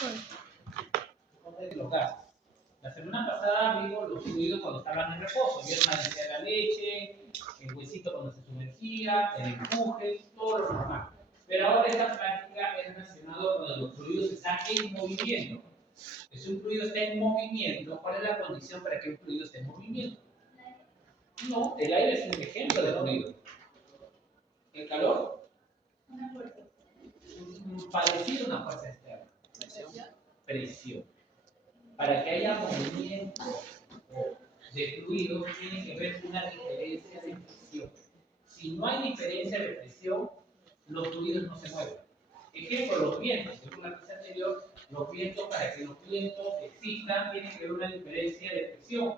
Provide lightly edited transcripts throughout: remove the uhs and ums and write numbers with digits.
De los gases. La semana pasada vimos los fluidos cuando estaban en reposo. Vieron la densidad de la leche, el huesito cuando se sumergía, el empuje, todo lo normal. Pero ahora esta práctica es relacionada cuando los fluidos están en movimiento. Si un fluido está en movimiento, ¿cuál es la condición para que un fluido esté en movimiento? No, el aire es un ejemplo de fluido. ¿El calor? Una fuerza. Parecido a una fuerza externa. Presión. Para que haya movimiento de fluidos, tiene que haber una diferencia de presión. Si no hay diferencia de presión, los fluidos no se mueven. Ejemplo, los vientos. Según la clase anterior, los vientos, para que los vientos existan, tiene que haber una diferencia de presión.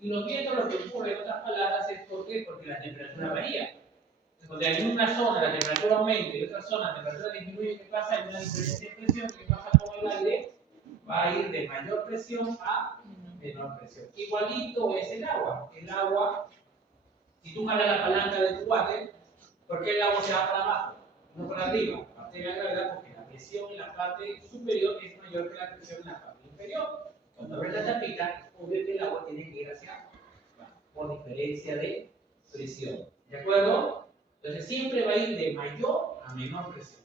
Y los vientos, lo que ocurre, en otras palabras, es porque la temperatura varía. Cuando en una zona la temperatura aumenta y en otra zona la temperatura disminuye, ¿qué pasa? Hay una diferencia de presión. ¿Qué pasa con el aire? Va a ir de mayor presión a menor presión. Igualito es el agua. El agua, si tú jalas la palanca de tu water, ¿por qué el agua se va para abajo? No para arriba. Parte de la gravedad, porque la presión en la parte superior es mayor que la presión en la parte inferior. Cuando abres la tapita, es obvio que el agua tiene que ir hacia abajo, por diferencia de presión. ¿De acuerdo? Entonces siempre va a ir de mayor a menor presión.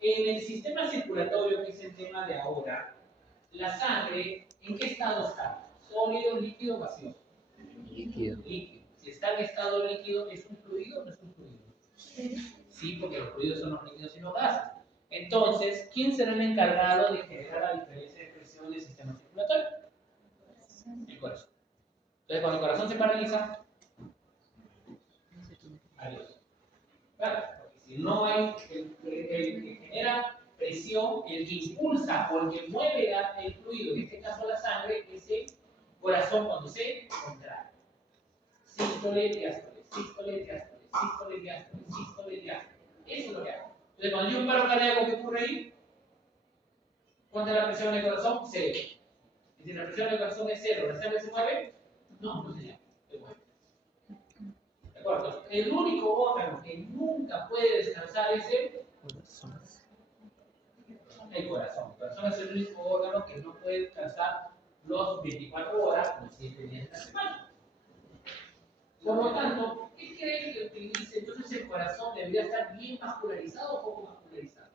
En el sistema circulatorio, que es el tema de ahora, la sangre, ¿en qué estado está? ¿Sólido, líquido, vacío? Líquido. Líquido. Si está en estado líquido, ¿es un fluido o no es un fluido? Sí, porque los fluidos son los líquidos y los gases. Entonces, ¿quién será el encargado de generar la diferencia de presión del sistema circulatorio? El corazón. Entonces, cuando el corazón se paraliza, adiós. Claro, porque si no hay el que genera presión, el que impulsa o el que mueve el fluido, en este caso la sangre, es el corazón cuando se contrae. Sístole, diástole, sístole, diástole, sístole, diástole, sístole, diástole. Eso es lo que hago. Entonces, cuando hay un paro cardíaco, ¿qué ocurre ahí? ¿Cuánta es la presión del corazón? 0. Y si la presión del corazón es 0, ¿la sangre se mueve? No, no se mueve. ¿De acuerdo? El único órgano que nunca puede descansar es el corazón. El corazón es el único órgano que no puede descansar los 24 horas, los 7 días de la semana. Por lo tanto, ¿qué creen que utilice? Entonces, ¿el corazón debería estar bien vascularizado o poco vascularizado?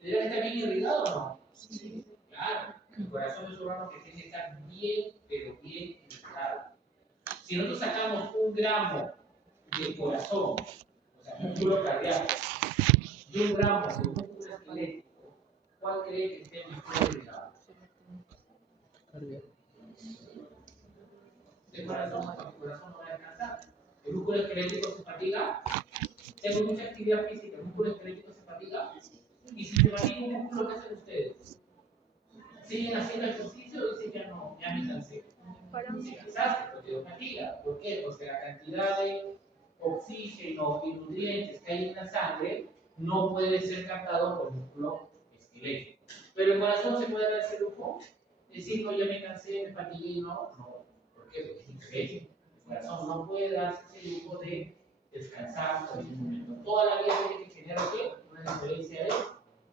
¿Debería estar bien irrigado o no? Sí. Claro, el corazón es un órgano que tiene que estar bien, pero bien irrigado. Si nosotros sacamos 1 gramo de corazón, o sea, músculo cardíaco, y 1 gramo de músculo esquelético, ¿cuál cree que esté mejor irrigado? El corazón no va a descansar. El músculo esquelético se fatiga. Tengo mucha actividad física, el músculo esquelético se fatiga. Y si se fatiga un músculo, ¿qué hacen ustedes? ¿Siguen haciendo ejercicio o dicen ya no, ya me cansé? Si cansaste, porque te fatiga. ¿Por qué? Porque la cantidad de oxígeno y nutrientes que hay en la sangre no puede ser captado por el músculo esquelético. Pero el corazón se puede dar ese lujo. Decir, no, ya me cansé, me fatigué, no. ¿Por qué? Porque es increíble. El corazón no puede darse ese lujo de descansar por ningún momento. Toda la vida tiene que generar una diferencia de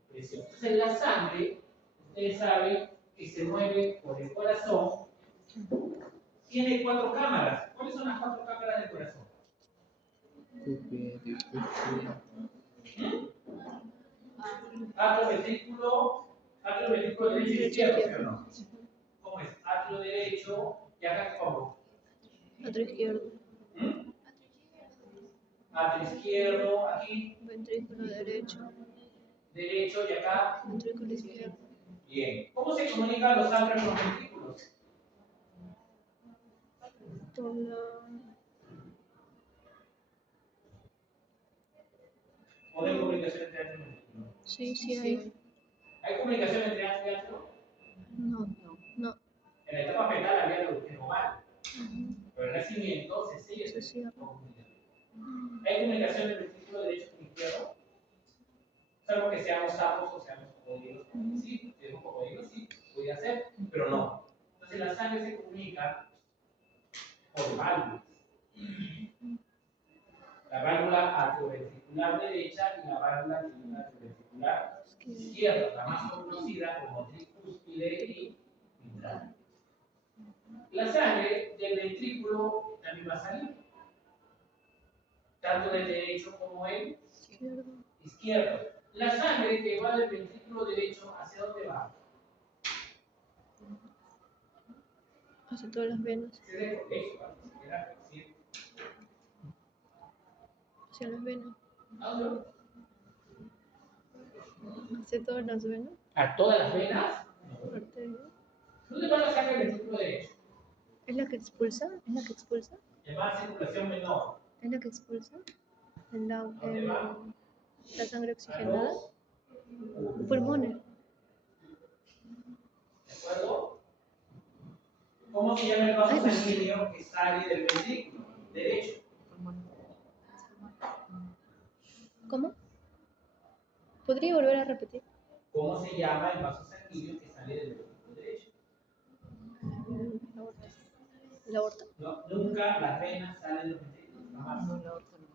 presión. Entonces, la sangre, ustedes saben que se mueve por el corazón, tiene 4 cámaras. ¿Cuáles son las 4 cámaras del corazón? Atrio ventrículo derecho y izquierdo, ¿sí o no? ¿Cómo es? Atrio derecho y acá ¿cómo? Atrio izquierdo. Atrio izquierdo, aquí. Ventrículo derecho. Derecho y acá. Ventrículo izquierdo. Bien. ¿Cómo se comunican los atrios con los ventrículos? Con la... ¿O hay comunicación entre atrio y ventrículo? Sí hay. ¿Hay comunicación entre atrio y atrio? No. En la etapa fetal había reducción oval. Pero en el nacimiento se sigue esa comunicación. ¿Hay comunicación entre el ventrículo derecho con izquierdo? Salvo que seamos sapos o seamos cocodrilos. Sí, si tenemos cocodrilos, sí, podría ser, pero no. Entonces la sangre se comunica por válvulas. La válvula atrioventricular ventricular derecha y la válvula ventricular izquierda, la más conocida como tricúspide y mitral. La sangre del ventrículo también va a salir, tanto del derecho como el izquierdo. La sangre que va del ventrículo derecho, ¿hacia dónde va? Hacia todas las venas. Se de colegio, ni siquiera decir. Hacia las venas. ¿A dónde va? Hacia todas las venas. ¿A todas las venas? Arteria. ¿Dónde va la sangre del ventrículo derecho? ¿Es la que expulsa? ¿Es la que expulsa? Llamada circulación menor. ¿Es la que expulsa? ¿Dónde va? La sangre A oxigenada. los Pulmones. ¿De acuerdo? ¿Cómo se llama el vaso sanguíneo que sale del ventrículo derecho? ¿Cómo? ¿Podría volver a repetir? ¿Cómo se llama el vaso sanguíneo que sale del ventrículo derecho? La aorta. ¿La aorta? No, nunca las venas salen de los ventrículos, jamás. No, la aorta no.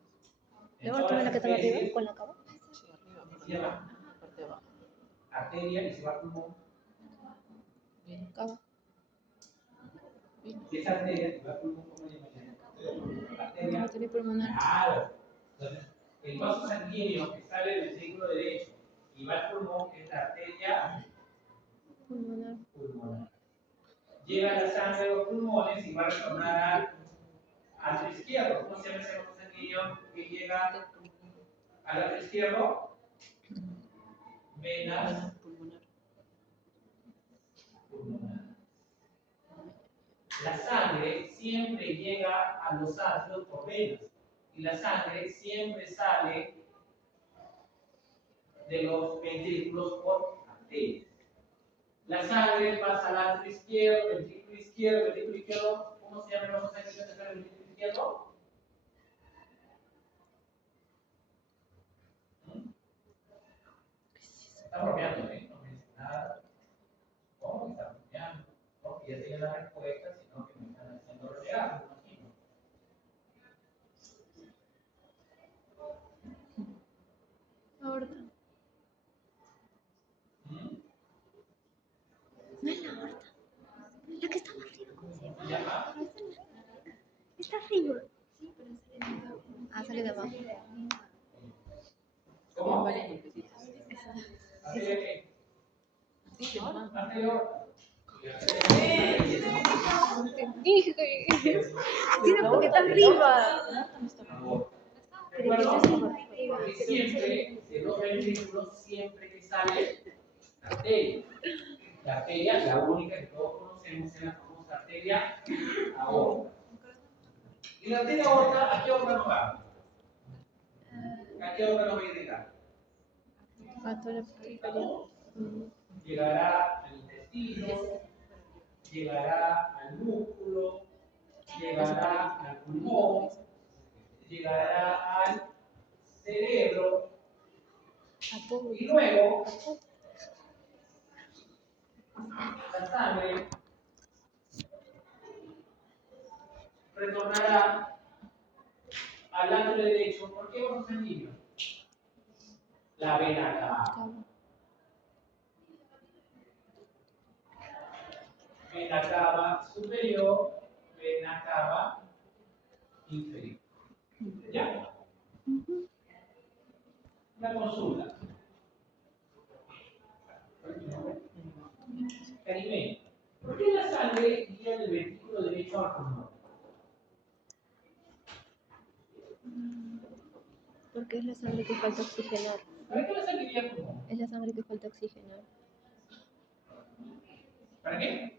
¿La aorta es la que está arriba? ¿Con la cava? Sí, arriba, Se llama la parte de abajo. arteria y se va al pulmón. Bien, Cava. bien. Si es arteria, se va al pulmón, ¿cómo le llaman? Arteria. Arteria pulmonar. Claro. Entonces, el vaso sanguíneo que sale del ventrículo derecho y va al pulmón es la arteria Pulmonar. pulmonar. Llega la sangre a los pulmones y va a retornar al atrio izquierdo. ¿Cómo se llama ese vaso sanguíneo que llega al atrio izquierdo? Venas Pulmonar. pulmonar. La sangre siempre llega a los atrios por venas y la sangre siempre sale de los ventrículos por arterias. La sangre pasa al atrio izquierdo, ventrículo izquierdo. ¿Cómo se llama el vaso sanguíneo que sale del ventrículo izquierdo? Está bromeando, ¿eh? No me dice nada. ¿Cómo que está bromeando? Porque ya tenía la respuesta, sino que me están haciendo renegar, me imagino. Aorta. No es la aorta. La que está arriba. ¿Cómo se llama? ¿Ya? Está arriba. Ah, sale de abajo. ¿Cómo? Varias golpecitas. ¿Arteria qué? Sí, ¿no? Arteria. Dije. Tiene porque está arriba. ¿De acuerdo? Porque siempre, de los ventrículos, siempre que sale la arteria. La arteria, la única que todos conocemos, es la famosa arteria aorta. ¿Y la arteria aorta a qué órgano va? ¿A qué órgano va a irrigar? A toda la periferia. Llegará al intestino, llegará al músculo, llegará al pulmón, llegará al cerebro A todo. y luego la sangre retornará al atrio derecho. ¿Por qué vaso sanguíneo? La vena cava. Vena cava superior, vena cava inferior. ¿Ya? Una consulta. Karime, ¿por qué la sangre guía del ventrículo derecho al pulmón? Porque es la sangre que falta oxigenar. ¿Para qué la sangre guía al pulmón? Es la sangre que falta oxigenar. ¿Para qué?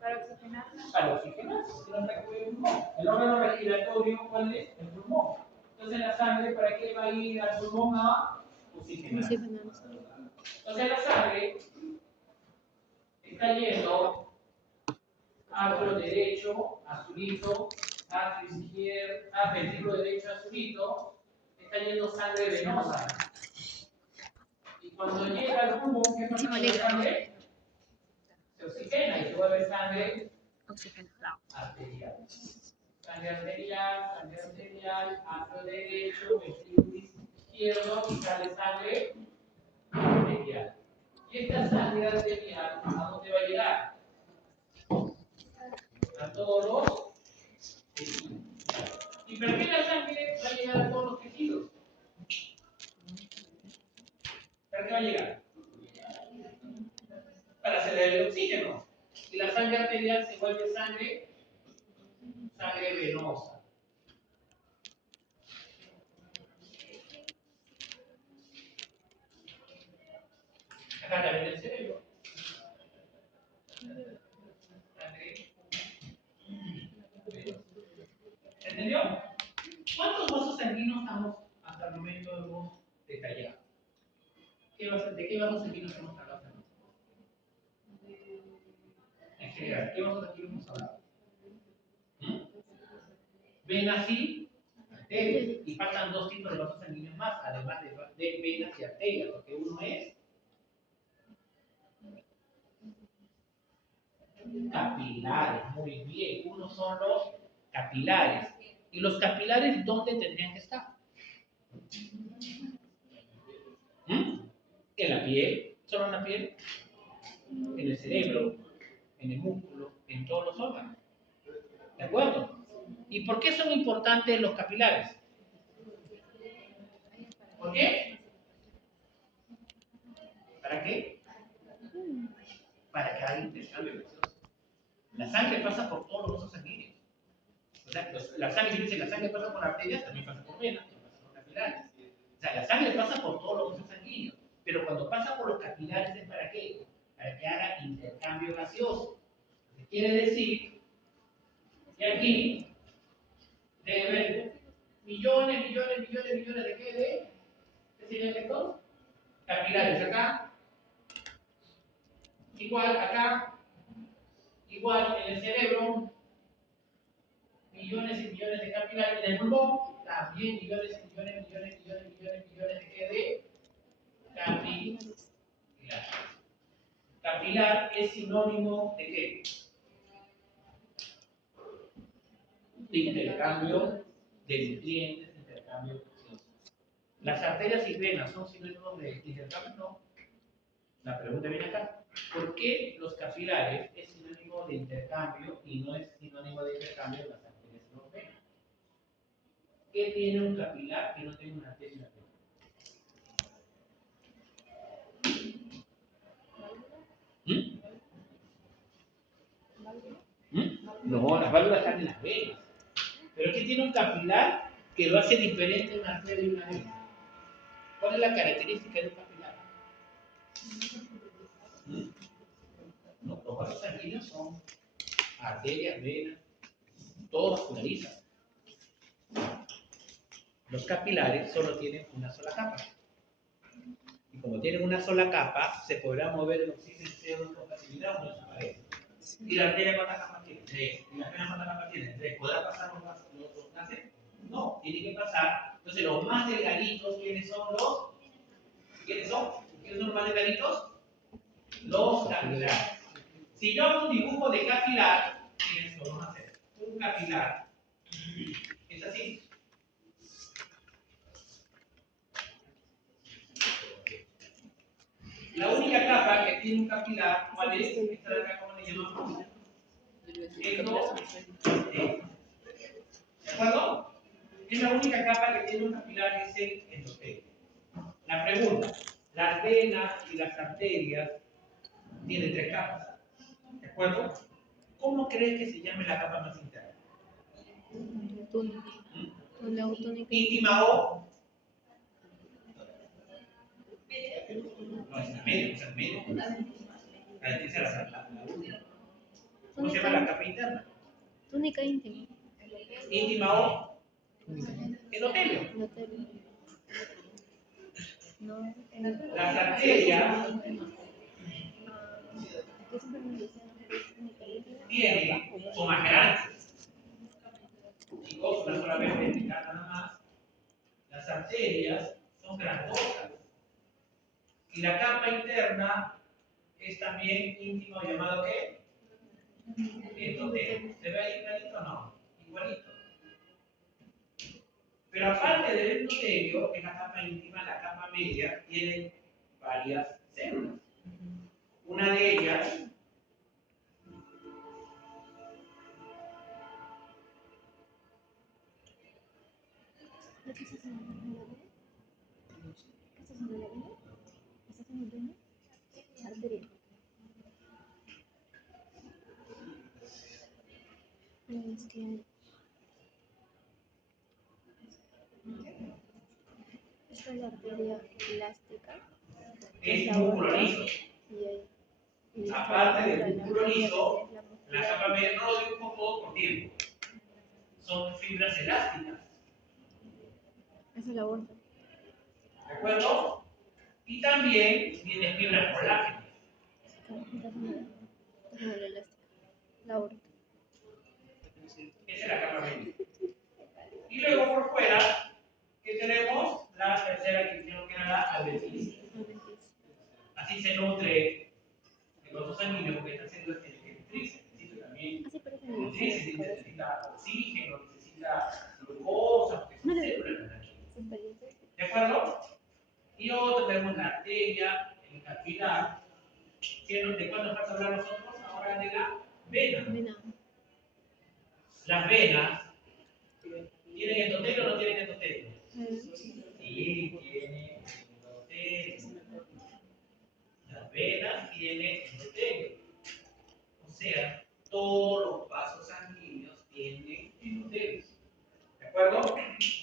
Para oxigenar. Para oxigenar, si no recuerda el pulmón. El órgano respiratorio, ¿cuál es? El pulmón. Entonces la sangre, ¿para qué va a ir al pulmón a oxigenar? Oxigenar. Entonces la sangre está yendo atrio derecho, azulito, atrio izquierdo, ventrículo derecho, azulito, está yendo sangre venosa. Y cuando llega al pulmón, ¿qué pasa con la sangre? Se oxigena y se vuelve sangre Oxigenado. arterial. Sangre arterial, atrio derecho, ventrículo izquierdo y sale sangre arterial. Y esta sangre arterial, ¿a dónde va a llegar? A todos los tejidos. ¿Y para qué la sangre va a llegar a todos los tejidos? ¿Para qué va a llegar? Para acelerar el oxígeno. Y la sangre arterial se vuelve sangre venosa. Acá también el cerebro. Sangre venosa. ¿Entendió? ¿Cuántos vasos sanguíneos hasta el momento hemos detallado? ¿De qué vasos sanguíneos hemos hablado? En general, ¿qué vasos sanguíneos hemos hablado? Venas y arterias. Y faltan dos tipos de vasos sanguíneos más, además de venas y arterias, porque uno es capilares. Muy bien, uno son los capilares. ¿Y los capilares dónde tendrían que estar? En la piel, solo en la piel, en el cerebro, en el músculo, en todos los órganos. ¿De acuerdo? ¿Y por qué son importantes los capilares? ¿Por qué? ¿Para qué? Para que haya intercambio gaseoso. La sangre pasa por todos los vasos sanguíneos. O sea, la sangre pasa por arterias, también pasa por venas, también pasa por capilares. O sea, la sangre pasa por todos los vasos sanguíneos. Pero cuando pasa por los capilares, ¿es para qué? Para que haga intercambio gaseoso. Quiere decir que aquí debe haber millones de ¿qué? ¿Qué serían estos? Capilares. Acá, igual, acá, igual en el cerebro, millones y millones de capilares. En el pulmón, también millones y millones de ¿qué? De capilares. Capilar es sinónimo de ¿qué? De intercambio de nutrientes, intercambio gaseoso. ¿Las arterias y venas son sinónimos de intercambio? No. La pregunta viene acá. ¿Por qué los capilares es sinónimo de intercambio y no es sinónimo de intercambio de las arterias y las venas? ¿Qué tiene un capilar que no tiene una arteria y una vena? No, las válvulas están en las venas. ¿Pero qué tiene un capilar que lo hace diferente de una arteria y una vena? ¿Cuál es la característica de un capilar? No, los vasos sanguíneos son arterias, venas, todo vasculariza. Los capilares solo tienen una sola capa. Y como tienen una sola capa, se podrá mover el oxígeno con facilidad o no desaparece. ¿Y la arteria cuántas capas tiene? 3. ¿Y la vena cuántas capas tiene? 3. ¿Podrá pasar los gases? No, tiene que pasar. Entonces, los más delgaditos, ¿quiénes son los? ¿Quiénes son? ¿Quiénes son los más delgaditos? Los capilares. Si yo hago un dibujo de capilar, ¿quiénes son? Vamos a hacer un capilar. Es así. La única capa que tiene un capilar, ¿cuál es? Esta de acá, ¿cómo le llamamos? ¿De acuerdo? Es la única capa que tiene un capilar, es el endotelio. La pregunta, las venas y las arterias tienen 3 capas. ¿De acuerdo? ¿Cómo crees que se llame la capa más interna? Íntima o... No, es la media, es el medio. ¿Cómo se llama la capa interna? Túnica íntima. Íntima o endotelio. No. Las arterias son más grandes. Chicos, una sola vez explicar nada más. Las arterias son grandosas. Y la capa interna es también íntimo llamado ¿qué? Endotelio. ¿Se ve ahí igualito o no? Igualito. Pero aparte del endotelio, que es la capa íntima, la capa media tiene varias células. Una de ellas ¿De qué estás hablando? ¿Qué estás haciendo la vena? ¿Estás haciendo vena? Arteria. Es que esta es la arteria elástica es músculo liso. y Aparte del la músculo liso, es la la muscular. capa media no lo dibujo todo por tiempo. Son fibras elásticas. Esa es la aorta. ¿De acuerdo? Y también tiene fibras colágenas. Estás haciendo la elástica. La aorta. Esa es la capa media. Y luego por fuera, ¿qué tenemos? La tercera que creo que era la adventicia. Así se nutre el vaso sanguíneo porque está haciendo el nutrice. Necesita también Así parece nutrices, necesita oxígeno, necesita glucosa, porque son células de aquí. ¿De acuerdo? Y otro tenemos la arteria, el capilar. ¿De cuál nos falta hablar nosotros? Ahora de la vena. Vena. Las venas, ¿tienen endotelio o no tienen endotelio? Sí, tienen endotelio. Las venas tienen endotelio. O sea, todos los vasos sanguíneos tienen endotelio. ¿De acuerdo?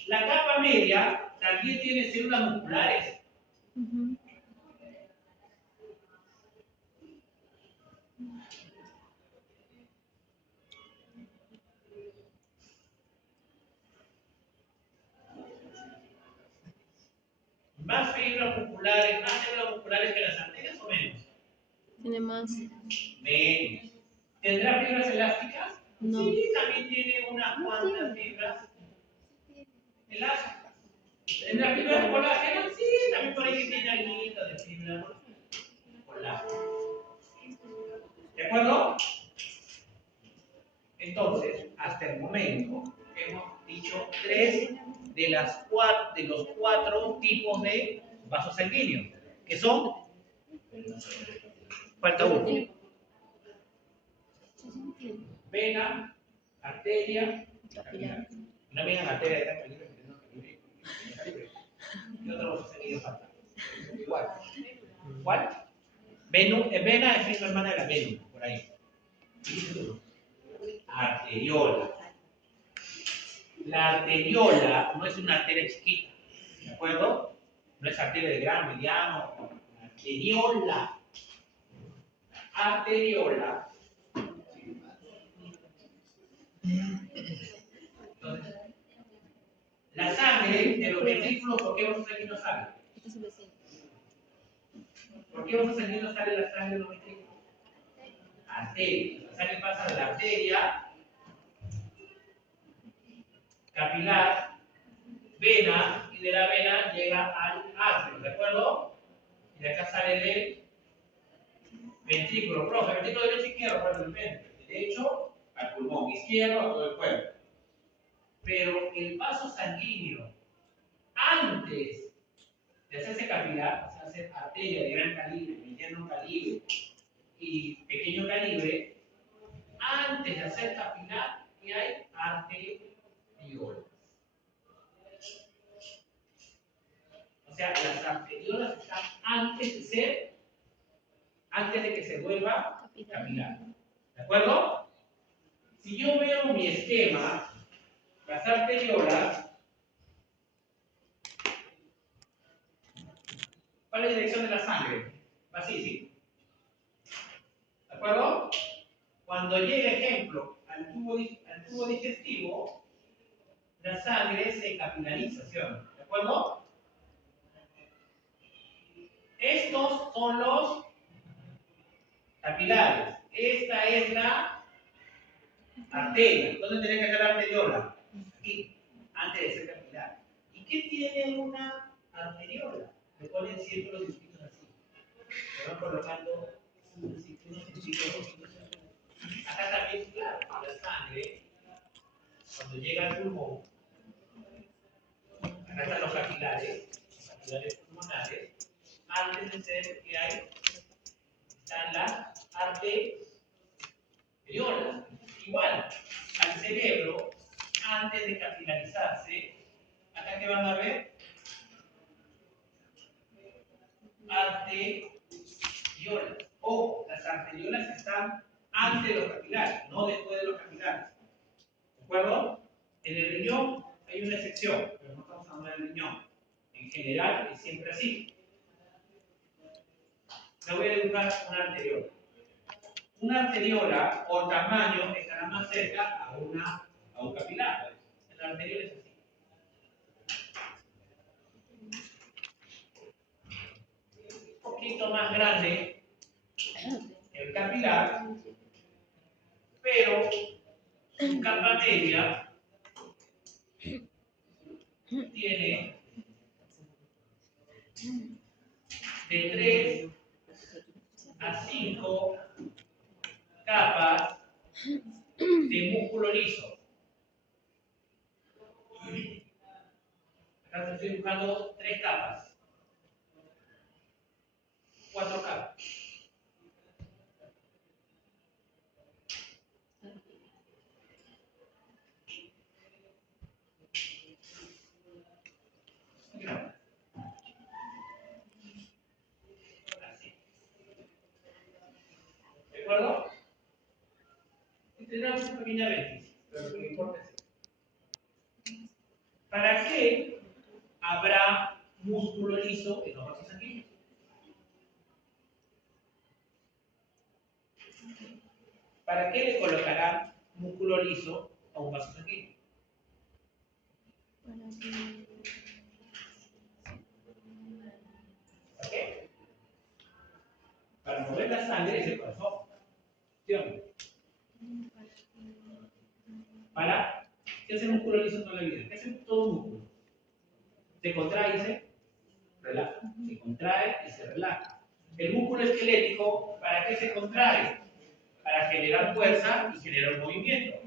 La capa media también tiene células musculares. Más fibras musculares, más células musculares que las arterias o menos. Tiene más. Menos. ¿Tendrá fibras elásticas? No. Sí, también tiene unas cuantas fibras elásticas. ¿Tendrá fibras colágenas? Sí, también por ahí tiene algo de fibras colágenas. ¿De acuerdo? Entonces, hasta el momento hemos dicho 3 de los 4 tipos de vasos sanguíneos, que son, falta uno, vena, arteria, capilar. Una vena, arteria de gran calibre. ¿Qué otro vaso sanguíneo falta? Igual. ¿Cuál? Vena es prima hermana de la vena, por ahí. Arteriola. La arteriola no es una arteria chiquita, ¿de acuerdo? No es arteria de gran, mediano. Arteriola. Arteriola. Entonces, la sangre de los ventrículos, ¿por qué vasos sanguíneos sale? ¿Por qué vasos sanguíneos sale la sangre de los ventrículos? Arteria. La sangre pasa de la arteria capilar, vena, y de la vena llega al atrio, ¿de acuerdo? Y de acá sale del ventrículo, profe, ventrículo derecho izquierdo, bueno, depende. Derecho al pulmón, izquierdo a todo el cuerpo. Pero el vaso sanguíneo, antes de hacerse capilar, o sea, hacer arteria de gran calibre, mediano calibre y pequeño calibre, antes de hacer capilar, ¿qué hay? Arteriola. O sea, las arteriolas están antes de que se vuelva capilar. ¿De acuerdo? Si yo veo mi esquema, las arteriolas, ¿cuál es la dirección de la sangre? Va así, ¿sí? ¿De acuerdo? Cuando llega, ejemplo, al tubo digestivo, la sangre se capilariza, ¿sí o no? ¿De acuerdo? Estos son los capilares. Esta es la arteria. ¿Dónde tiene que estar la arteriola? Aquí, antes de ser capilar. ¿Y qué tiene una arteriola? Le ponen siempre los circuitos así. Se van colocando unos circuitos. Acá también, claro, la sangre, cuando llega al pulmón, antes del cerebro que hay, están las arteriolas. Igual, al cerebro, antes de capilarizarse, acá que van a ver, arteriolas. Ojo, las arteriolas están antes de los capilares, no después de los capilares. ¿De acuerdo? En el riñón hay una excepción, pero no estamos hablando del riñón. En general es siempre así. Me voy a dibujar una arteriola. Una arteriola o tamaño estará más cerca a un capilar. La arteriola es así. Un poquito más grande el capilar, pero su capa media tiene de 3 a 5 capas de músculo liso. Acá estoy dibujando 3 capas, 4 capas. Así. ¿De acuerdo? Y tendremos una pequeña vértice, pero lo que importa es esto. ¿Para qué habrá músculo liso en los vasos sanguíneos? ¿Para qué le colocará músculo liso a un vaso sanguíneo? ¿Para qué? Para mover la sangre es el corazón. ¿Sí o no? ¿Para qué hace el músculo liso toda la vida? ¿Qué hace todo músculo? Se contrae y se relaja. Se contrae y se relaja. El músculo esquelético, ¿para qué se contrae? Para generar fuerza y generar movimiento.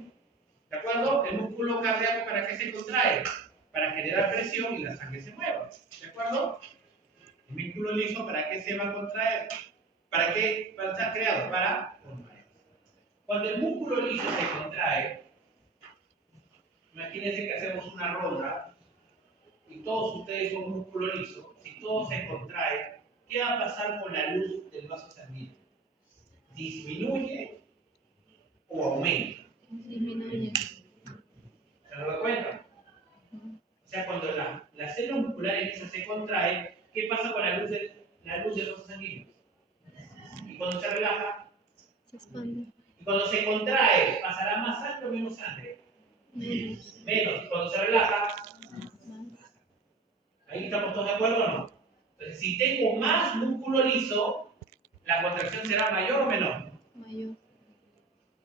¿De acuerdo? El músculo cardíaco, ¿para qué se contrae? Para generar presión y la sangre se mueva. ¿De acuerdo? El músculo liso, ¿para qué se va a contraer? ¿Para qué está creado? Para contraer. Cuando el músculo liso se contrae, imagínense que hacemos una ronda y todos ustedes son músculo liso. Si todo se contrae, ¿qué va a pasar con la luz del vaso sanguíneo? ¿Disminuye o aumenta? Disminuye. ¿Se nos da cuenta? O sea, cuando la célula muscular lisa se contrae, ¿qué pasa con la luz del vaso sanguíneo? Y cuando se relaja, Se expande. y cuando se contrae, ¿pasará más sangre o menos sangre? Menos. Menos. Y cuando se relaja, Más. ¿ahí estamos todos de acuerdo o no? Entonces, si tengo más músculo liso, ¿la contracción será mayor o menor? Mayor.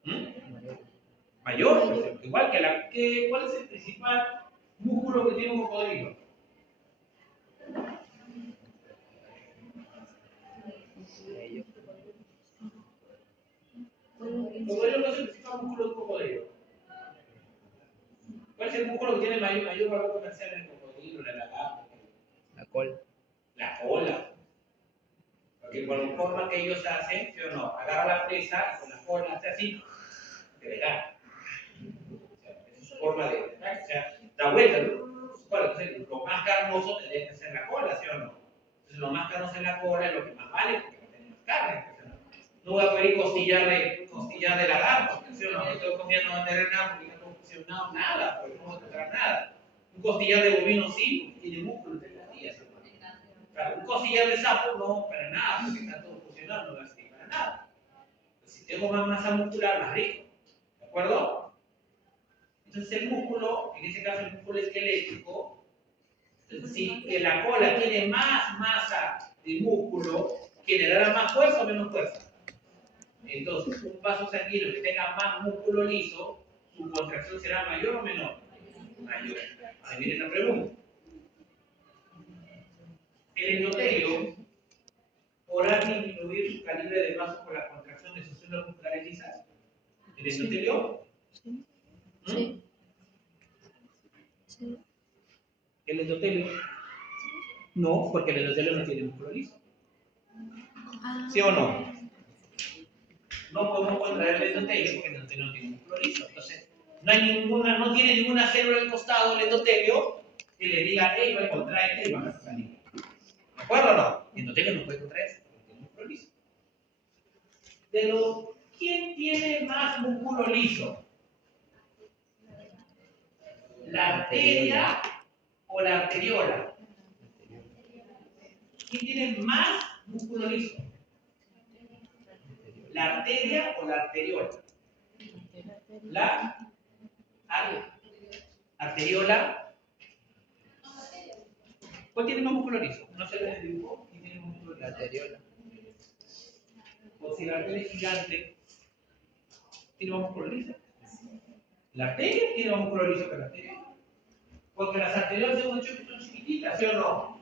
¿Mm? Mayor, por ejemplo. Igual que ¿cuál es el principal músculo que tiene un cocodrilo? El cocodrilo no es el principal músculo de un cocodrilo. ¿Cuál es el músculo que tiene mayor valor comercial en el cocodrilo, la lagarta? La cola. La cola. Porque con la forma que ellos hacen, ¿sí o no? Agarra la presa y con la cola hace así, te verá. O sea, esa es su forma de, o sea, da vuelta, ¿no? Bueno, entonces, lo más carnoso tendría que ser la cola, ¿sí o no? Entonces, lo más carnoso es la cola, es lo que más vale, porque no tiene más carne, ¿sí o no? No voy a pedir costillar de lagarto, ¿sí o no? No estoy costillar, no va a tener nada, porque no tengo funcionado nada, porque no va a encontrar nada. Un costillar de bovino sí, porque tiene músculo entre costillas, ¿sí o no? Claro, un costillar de sapo no, para nada, porque está todo funcionando, no sirve para nada. Si tengo más masa muscular, más rico. ¿De acuerdo? Entonces el músculo, en este caso el músculo esquelético, si que la cola tiene más masa de músculo, ¿generará más fuerza o menos fuerza? Entonces, un vaso sanguíneo que tenga más músculo liso, ¿su contracción será mayor o menor? Mayor. Ahí viene la pregunta. El endotelio podrá disminuir su calibre de vaso por la contracción de sus células musculares lisas. ¿El endotelio? Sí. ¿Mm? Sí. Sí. ¿El endotelio? No, porque el endotelio no tiene músculo liso. ¿Sí o no? No podemos contraer el endotelio porque el endotelio no tiene músculo liso. Entonces, no tiene ninguna célula al costado del endotelio que le diga, hey, va a contraer y va a salir. ¿De acuerdo o no? El endotelio no puede contraerse porque tiene músculo liso. Pero, ¿quién tiene más músculo liso? ¿La arteria o la arteriola? ¿Quién tiene más músculo liso? ¿La arteria o la arteriola? La arteriola. ¿Cuál tiene más músculo liso? No se ve en el dibujo. ¿Quién tiene más músculo liso? La arteriola. O si la arteria es gigante, ¿tiene más músculo liso? La arteria tiene más músculo liso que la arteria. Porque las arteriolas son chiquititas, ¿sí o no?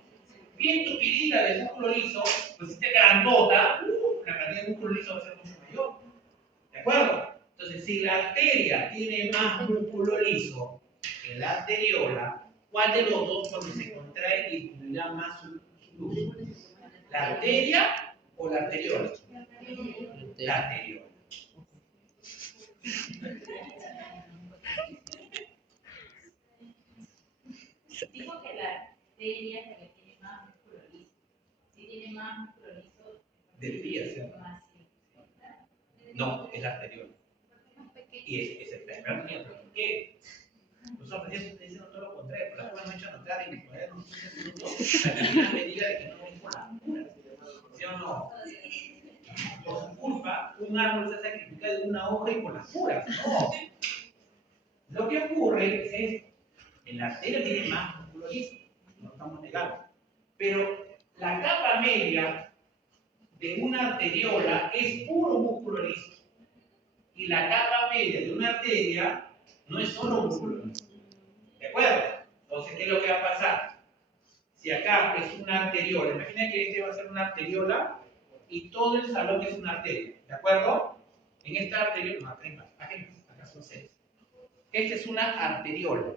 Bien tupidita de músculo liso, pues si te grandota, la cantidad de músculo liso va a ser mucho mayor. ¿De acuerdo? Entonces, si la arteria tiene más músculo liso que la arteriola, ¿cuál de los dos cuando se contrae disminuirá más su flujo? ¿La arteria o la arteriola? La arteriola. Dijo que la arteria es la que tiene más músculo liso. Si tiene más músculo liso, Debería ser. más No, es la arteriola. Y es el primero que ¿por qué? Los hombres te dicen todo lo contrario, pero las cosas no echan a notar y me ponen unos 15 minutos para que una medida de que no ven con la cura. ¿Sí o no? Por su culpa, un árbol se sacrifica de una hoja y con las curas. No. Lo que ocurre es esto. En la arteria tiene más músculo liso, no estamos negando. Pero la capa media de una arteriola es puro músculo liso. Y la capa media de una arteria no es solo músculo liso. ¿De acuerdo? Entonces, ¿qué es lo que va a pasar? Si acá es una arteriola, imagina que este va a ser una arteriola y todo el salón es una arteria. ¿De acuerdo? En esta arteriola, no, acá hay más, acá son 6. Esta es una arteriola.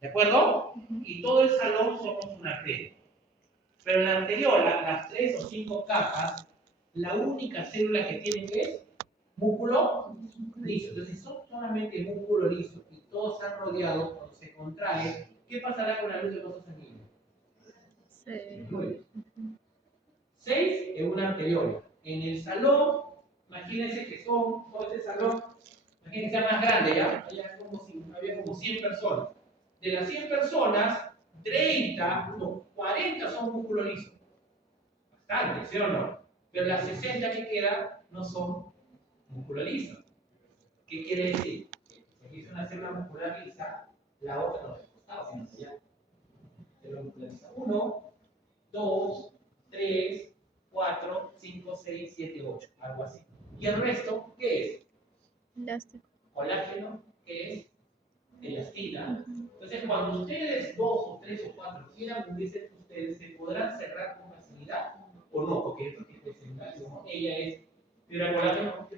¿De acuerdo? Y todo el salón somos una arteria. Pero en la arteriola, las 3 o 5 capas, la única célula que tienen es músculo liso. Entonces, si son solamente músculo liso y todos están rodeados, cuando se contrae, ¿qué pasará con la luz del vaso sanguíneo? 6 es una arteriola. En el salón, imagínense que todo este salón, imagínense que sea más grande, ¿ya? Había como 100 personas. De las 100 personas, 30, no, 40 son músculo liso. Bastante, ¿sí o no? Pero las 60 que quedan no son músculo liso. ¿Qué quiere decir? Si aquí es una célula muscular lisa, la otra no es costado, sino hacia allá. Célula muscular lisa. 1, 2, 3, 4, 5, 6, 7, 8. Algo así. ¿Y el resto qué es? Elástico. Colágeno, que es elastina. Entonces, cuando ustedes 2 o 3 o 4 quieran unirse, ustedes se podrán cerrar con facilidad o no, porque esto que es ella es fibra colágeno,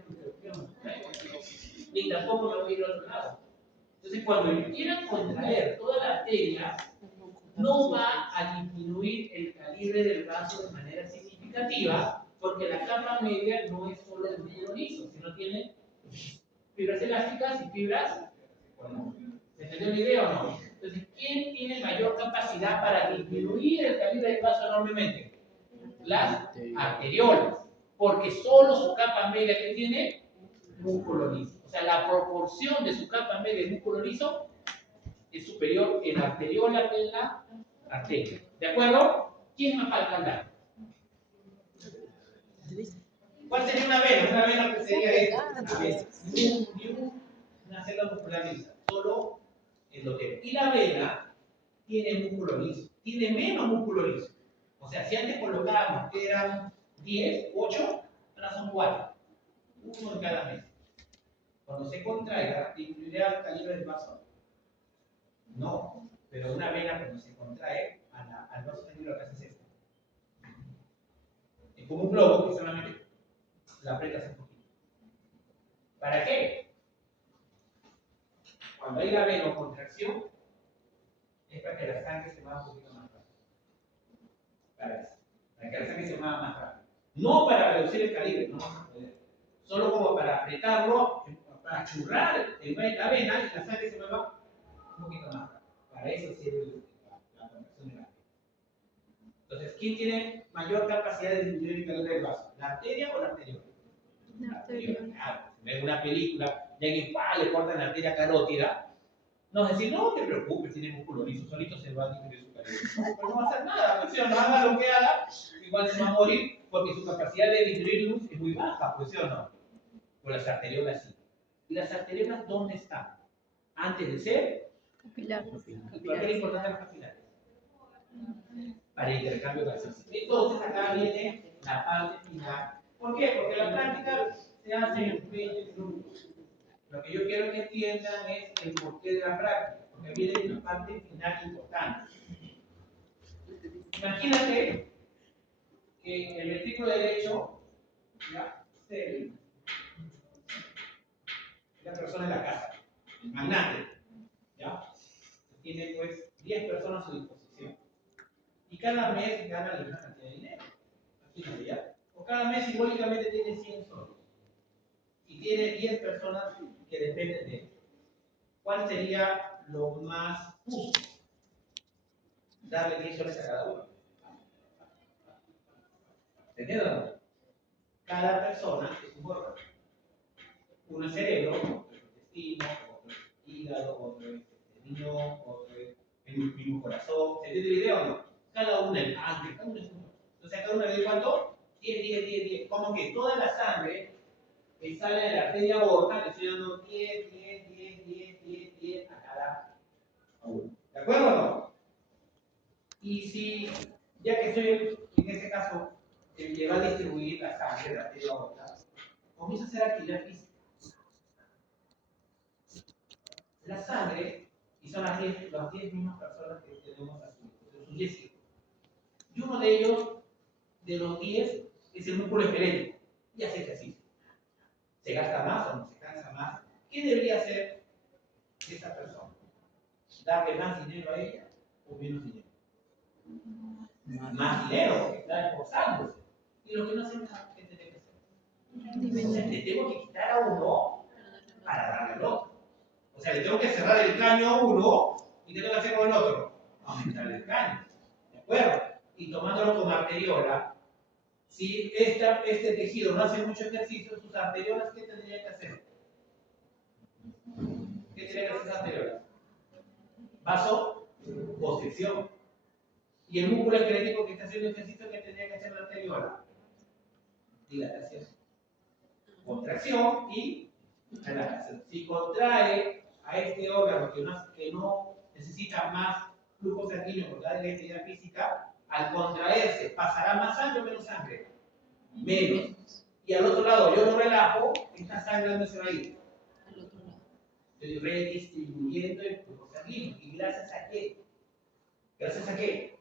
ni tampoco me voy a ir al otro lado. Entonces, cuando quieran contraer toda la arteria, no va a disminuir el calibre del vaso de manera significativa, porque la capa media no es solo de músculo liso, sino tiene fibras elásticas y fibras. ¿Se entendió la idea o no? Entonces, ¿quién tiene mayor capacidad para disminuir el calibre del vaso enormemente? Las arteriolas, porque solo su capa media que tiene músculo liso. O sea, la proporción de su capa media de músculo liso es superior en la arteriola que en la arteria. ¿De acuerdo? ¿Quién más falta andar? ¿Cuál sería una vena? Una vena que sería una célula muscular lisa, solo endotelio. Y la vena tiene músculo liso, tiene menos músculo liso. O sea, si antes colocábamos que eran 10, 8, ahora son 4. Uno en cada mes. Cuando se contraiga, ¿disminuirá el calibre del vaso? No, pero una vena cuando se contrae, al vaso sanguíneo lo que hace es esto. Es como un globo que solamente la aprietas un poquito. ¿Para qué? Cuando hay la venocontracción, es para que la sangre se mueva un poquito más rápido. Para eso. Para que la sangre se mueva más rápido. No para reducir el calibre, no vamos a poder. Solo como para apretarlo, para churrar la vena y la sangre se mueva un poquito más. Para eso sirve la conversión de la vena. Entonces, ¿quién tiene mayor capacidad de disminuir el calibre del vaso? ¿La arteria o la arteriola? La arteriola. Claro, si ves una película y alguien le cortan la arteria carótida, no vas a decir, no te preocupes, tiene músculo liso, solito se va a disminuir su calibre. No, pues no va a hacer nada, pues, ¿sí o no? Haga lo que haga, igual se va a morir porque su capacidad de disminuir luz es muy baja, pues ¿sí o no? Pues las arteriolas sí. ¿Y las arteriolas dónde están? Antes de ser Capilar. ¿Y por qué es importante las capilares? Para el intercambio gaseoso. Entonces acá viene la parte final. ¿Por qué? Porque la práctica se hace en 20 minutos. Lo que yo quiero que entiendan es el porqué de la práctica, porque viene la parte final importante. Imagínate que el ventrículo derecho, ¿ya? La persona en la casa, el magnate, ¿ya? Tiene pues 10 personas a su disposición. Y cada mes gana la misma cantidad de dinero. Imagínate, ¿ya? O cada mes simbólicamente tiene 100 soles. Y tiene 10 personas que dependen de él. ¿Cuál sería lo más justo? Darle 10 soles a cada uno. ¿Entendieron o no? Cada persona es un órgano. Uno es cerebro, otro es intestino, otro es hígado, otro es riñón, otro es el mismo corazón. ¿Se entiende la idea o no? Cada uno es el páncreas, cada uno es uno. Entonces, cada uno le da cuánto? 10, 10, 10, 10. Como que toda la sangre que sale de la arteria aorta le estoy dando 10, 10, 10, 10, 10, 10 a cada uno. ¿De acuerdo o no? Y si, ya que soy en este caso el que va a distribuir la sangre de la arteria aorta, comienzo a hacer actividad física. La sangre, y son las 10 mismas personas que tenemos a su disposición, son 10 hijos. Y uno de ellos, de los 10, es el músculo esquelético y hace ejercicio. ¿Se gasta más o no se cansa más? ¿Qué debería hacer esa persona? ¿Darle más dinero a ella o menos dinero? Más dinero, porque está esforzándose. Y lo que no hace nada, ¿qué tiene que hacer? Entonces, le tengo que quitar a uno para darle al otro. O sea, le tengo que cerrar el caño a uno y tengo que hacer con el otro. Aumentar el caño. ¿De acuerdo? Y tomándolo como arteriola, si este tejido no hace mucho ejercicio, sus arteriolas, ¿qué tendrían que hacer? ¿Qué tendrían que hacer sus arteriolas? Vasoconstricción. Y el músculo esquelético que está haciendo ejercicio, ¿qué tendría que hacer la arteriola? Dilatación. Contracción y relajación. Si contrae a este órgano que no necesita más flujo sanguíneo por la actividad física, al contraerse, ¿pasará más sangre o menos sangre? Menos. Y al otro lado, yo lo relajo, esta sangre ¿dónde se va a ir? Al otro lado. Estoy redistribuyendo el flujo sanguíneo. ¿Y gracias a qué? ¿Gracias a qué?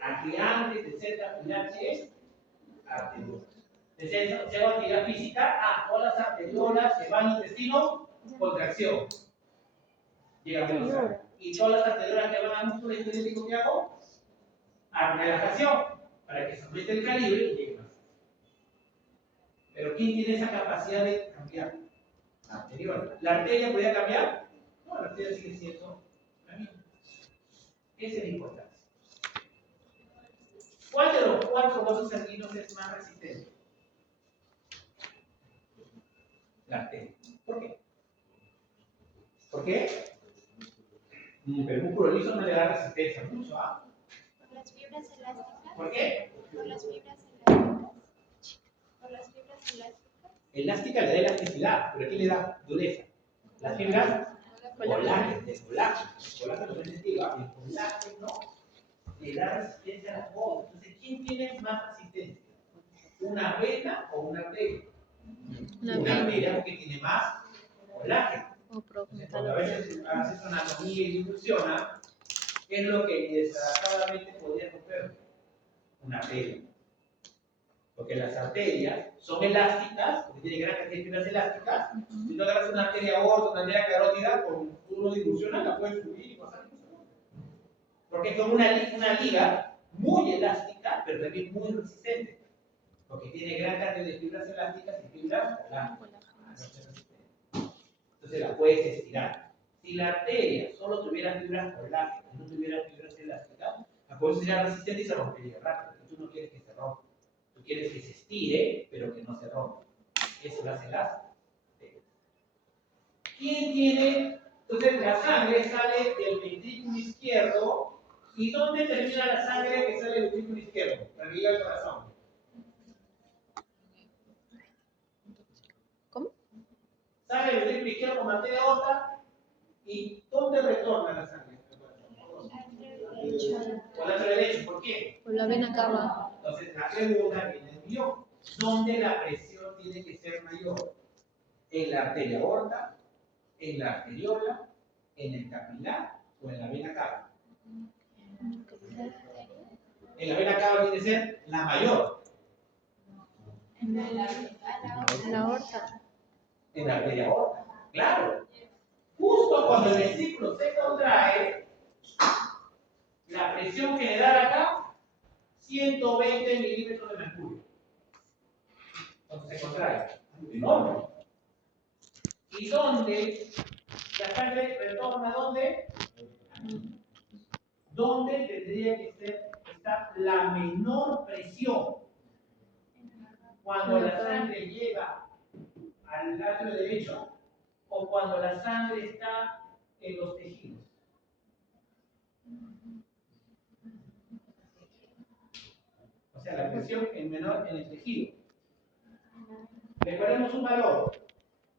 A que antes de ser capilar es arteriola. Entonces, si hago actividad física, todas las arteriolas se van al intestino, contracción. Llega menos sangre. Y todas las arteriolas que van al músculo esquelético, ¿qué hago? A relajación, para que se aumente el calibre y llegue más. Pero ¿quién tiene esa capacidad de cambiar? La arteriola. ¿La arteria podría cambiar? No, la arteria sigue siendo la misma. Esa es la importancia. ¿Cuál de los 4 vasos sanguíneos es más resistente? La arteria. ¿Por qué? ¿Por qué? El músculo liso no le da resistencia mucho, ¿ah? Por las fibras elásticas. ¿Por qué? Por las fibras elásticas. Por las fibras elásticas. Elástica le da elasticidad, pero ¿qué le da dureza? Las fibras colágeno, el colágeno no es sentido, el colágeno le da resistencia a las cosas. Entonces, ¿quién tiene más resistencia? ¿Una vena o una arteria? Una arteria porque tiene más colágeno. Entonces, cuando a veces haces una anatomía y disfusiona, ¿qué es lo que desadaptadamente podría romper? Una arteria. Porque las arterias son elásticas, porque tienen gran cantidad de fibras elásticas. Si tú agarras una arteria aorta, una arteria carótida, con uno disfuncional la puedes subir y pasar. Porque es como una liga muy elástica, pero también muy resistente. tiene gran cantidad de fibras elásticas y fibras colágenas. Entonces la puedes estirar. Si la arteria solo tuviera fibras colágenas, no tuviera fibras elásticas, la puedes estirar resistente y se rompería rápido. Y tú no quieres que se rompa. Tú quieres que se estire, pero que no se rompa. Eso lo hace las arterias. ¿Quién tiene? Entonces la sangre sale del ventrículo izquierdo. ¿Y dónde termina la sangre que sale del ventrículo izquierdo? Para que llegue al corazón. ¿Cómo? Sale del ventrículo izquierdo con arteria aorta. ¿Y dónde retorna la sangre? Por el arterio derecho. ¿Por qué? Por la vena cava. Entonces la pregunta viene del millón. ¿Dónde la presión tiene que ser mayor? ¿En la arteria aorta? ¿En la arteriola? ¿En el capilar? ¿O en la vena cava? En la vena cava tiene que ser la mayor. En la aorta. En la arteria aorta. Claro. Justo cuando el vesículo se contrae, la presión general acá, 120 milímetros de mercurio. Cuando se contrae. Enorme. ¿Y dónde la sangre retorna? ¿Dónde? ¿Dónde tendría que estar la menor presión? Cuando la sangre llega al atrio derecho o cuando la sangre está en los tejidos. O sea, la presión es menor en el tejido. Le ponemos un valor.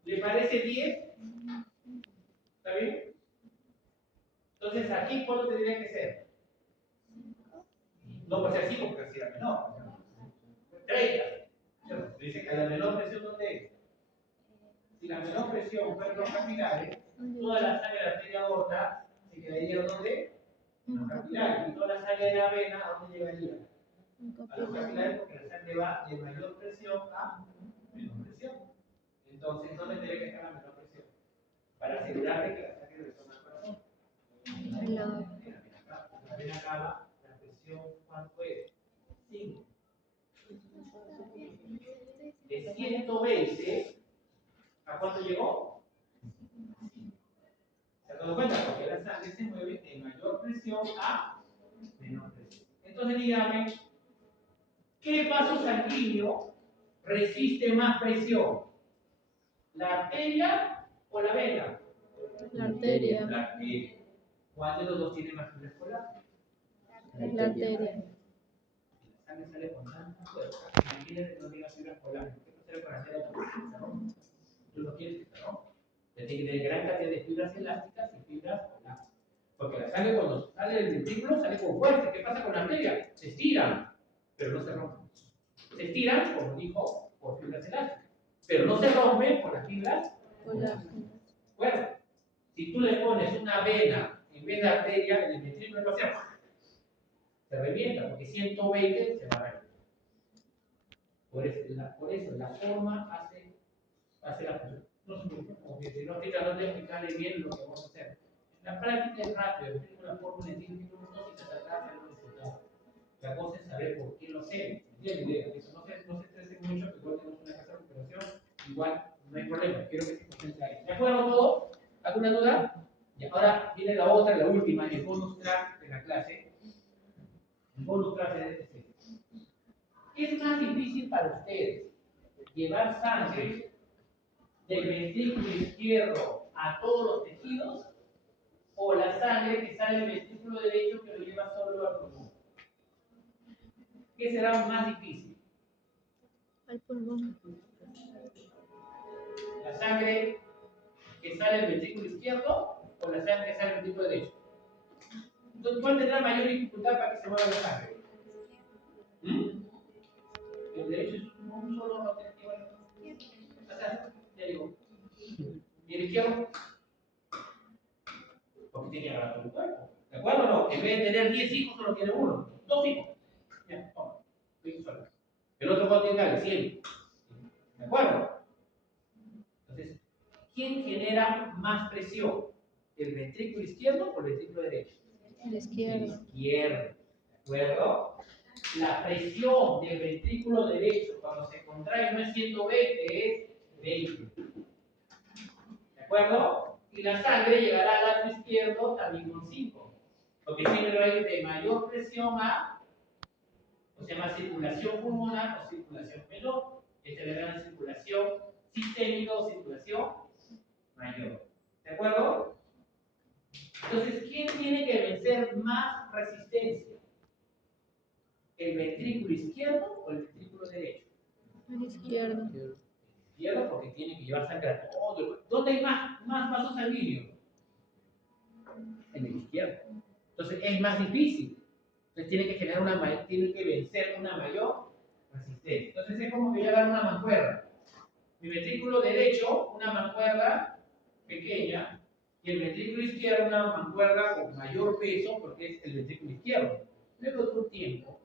¿Le parece 10? ¿Está bien? Entonces, aquí, ¿cuánto tendría que ser? No puede ser 5 porque así era menor. 30. Dice que la menor presión, ¿dónde es? Si la menor presión fuera en los capilares, toda la sangre de la arteria aorta se quedaría ¿dónde? En los capilares. Y toda la sangre de la vena, ¿a dónde llegaría? A los capilares, porque la sangre va de mayor presión a menor presión. Entonces, ¿dónde tendría que estar la menor presión? Para asegurarte que la sangre retorna al corazón. La vena cava, la presión, ¿cuánto es? 5. De 120, ¿a cuánto llegó? ¿Se han dado cuenta? Porque la sangre se mueve de mayor presión a menor presión. Entonces dígame, ¿qué vaso sanguíneo resiste más presión? ¿La arteria o la vena? La arteria. La arteria. ¿Cuál de los dos tiene más fibras colágenas? La arteria. La sangre sale con tanta fuerza. Imagínate que no tenga fibras colágenas. ¿Qué sucede con la arteria? Tú no quieres que se rompa. Tiene que tener gran cantidad de fibras elásticas y fibras colágenas. Porque la sangre cuando sale del ventrículo sale con fuerza. ¿Qué pasa con la arteria? Se estiran, pero no se rompen. Se estiran, como dijo, por fibras elásticas. Pero no se rompen por las fibras colágenas. Bueno, si tú le pones una vena en vez de arteria, en el ventrículo no se revienta, porque 120 se va a reventar. Por eso la forma hace la función. No se preocupen, porque si no estoy tratando de explicarle bien lo que vamos a hacer. La práctica es rápida, yo tengo la fórmula en 10 minutos y se trata de hacer los resultados. La cosa es saber por qué lo hacemos. ¿Entienden la idea? Eso no se estresen mucho, que igual tenemos una casa de recuperación, igual no hay problema, quiero que se concentre ahí. ¿De acuerdo todo? ¿Alguna duda? Y ahora viene la otra, la última, el bonus track de la clase. El bonus track es este. ¿Qué es más difícil para ustedes? ¿Llevar sangre del ventrículo izquierdo a todos los tejidos o la sangre que sale del ventrículo derecho que lo lleva solo al pulmón? ¿Qué será más difícil? Al pulmón. ¿La sangre que sale del ventrículo izquierdo o la sangre que sale del ventrículo derecho? Entonces, ¿cuál tendrá mayor dificultad para que se mueva la sangre? El derecho es un solo rotativo. O sea, ya digo. ¿Y el izquierdo? Porque tiene que agarrar todo el cuerpo. ¿De acuerdo o no? En vez de tener 10 hijos, solo tiene uno. 2 hijos. Ya, toma. Estoy solo. El otro cuando tenga 100. ¿De acuerdo? Entonces, ¿quién genera más presión? ¿El ventrículo izquierdo o el ventrículo derecho? El izquierdo. El izquierdo. ¿De acuerdo? la presión del ventrículo derecho cuando se contrae no es 120, es 20. ¿De acuerdo? Y la sangre llegará al lado izquierdo también con 5. Porque siempre va a ir de mayor presión a, o se llama circulación pulmonar o circulación menor. Esta le llaman circulación sistémica o circulación mayor. ¿De acuerdo? Entonces, ¿quién tiene que vencer más resistencia? ¿El ventrículo izquierdo o el ventrículo derecho? El izquierdo. Izquierdo porque tiene que llevar sangre a todo el cuerpo. ¿Dónde hay más vasos sanguíneos? En el izquierdo. Entonces es más difícil. Entonces tiene que vencer una mayor resistencia. Entonces es como que yo agarro una mancuerna. Mi ventrículo derecho, una mancuerna pequeña, y el ventrículo izquierdo, una mancuerna con mayor peso, porque es el ventrículo izquierdo. Luego de un tiempo,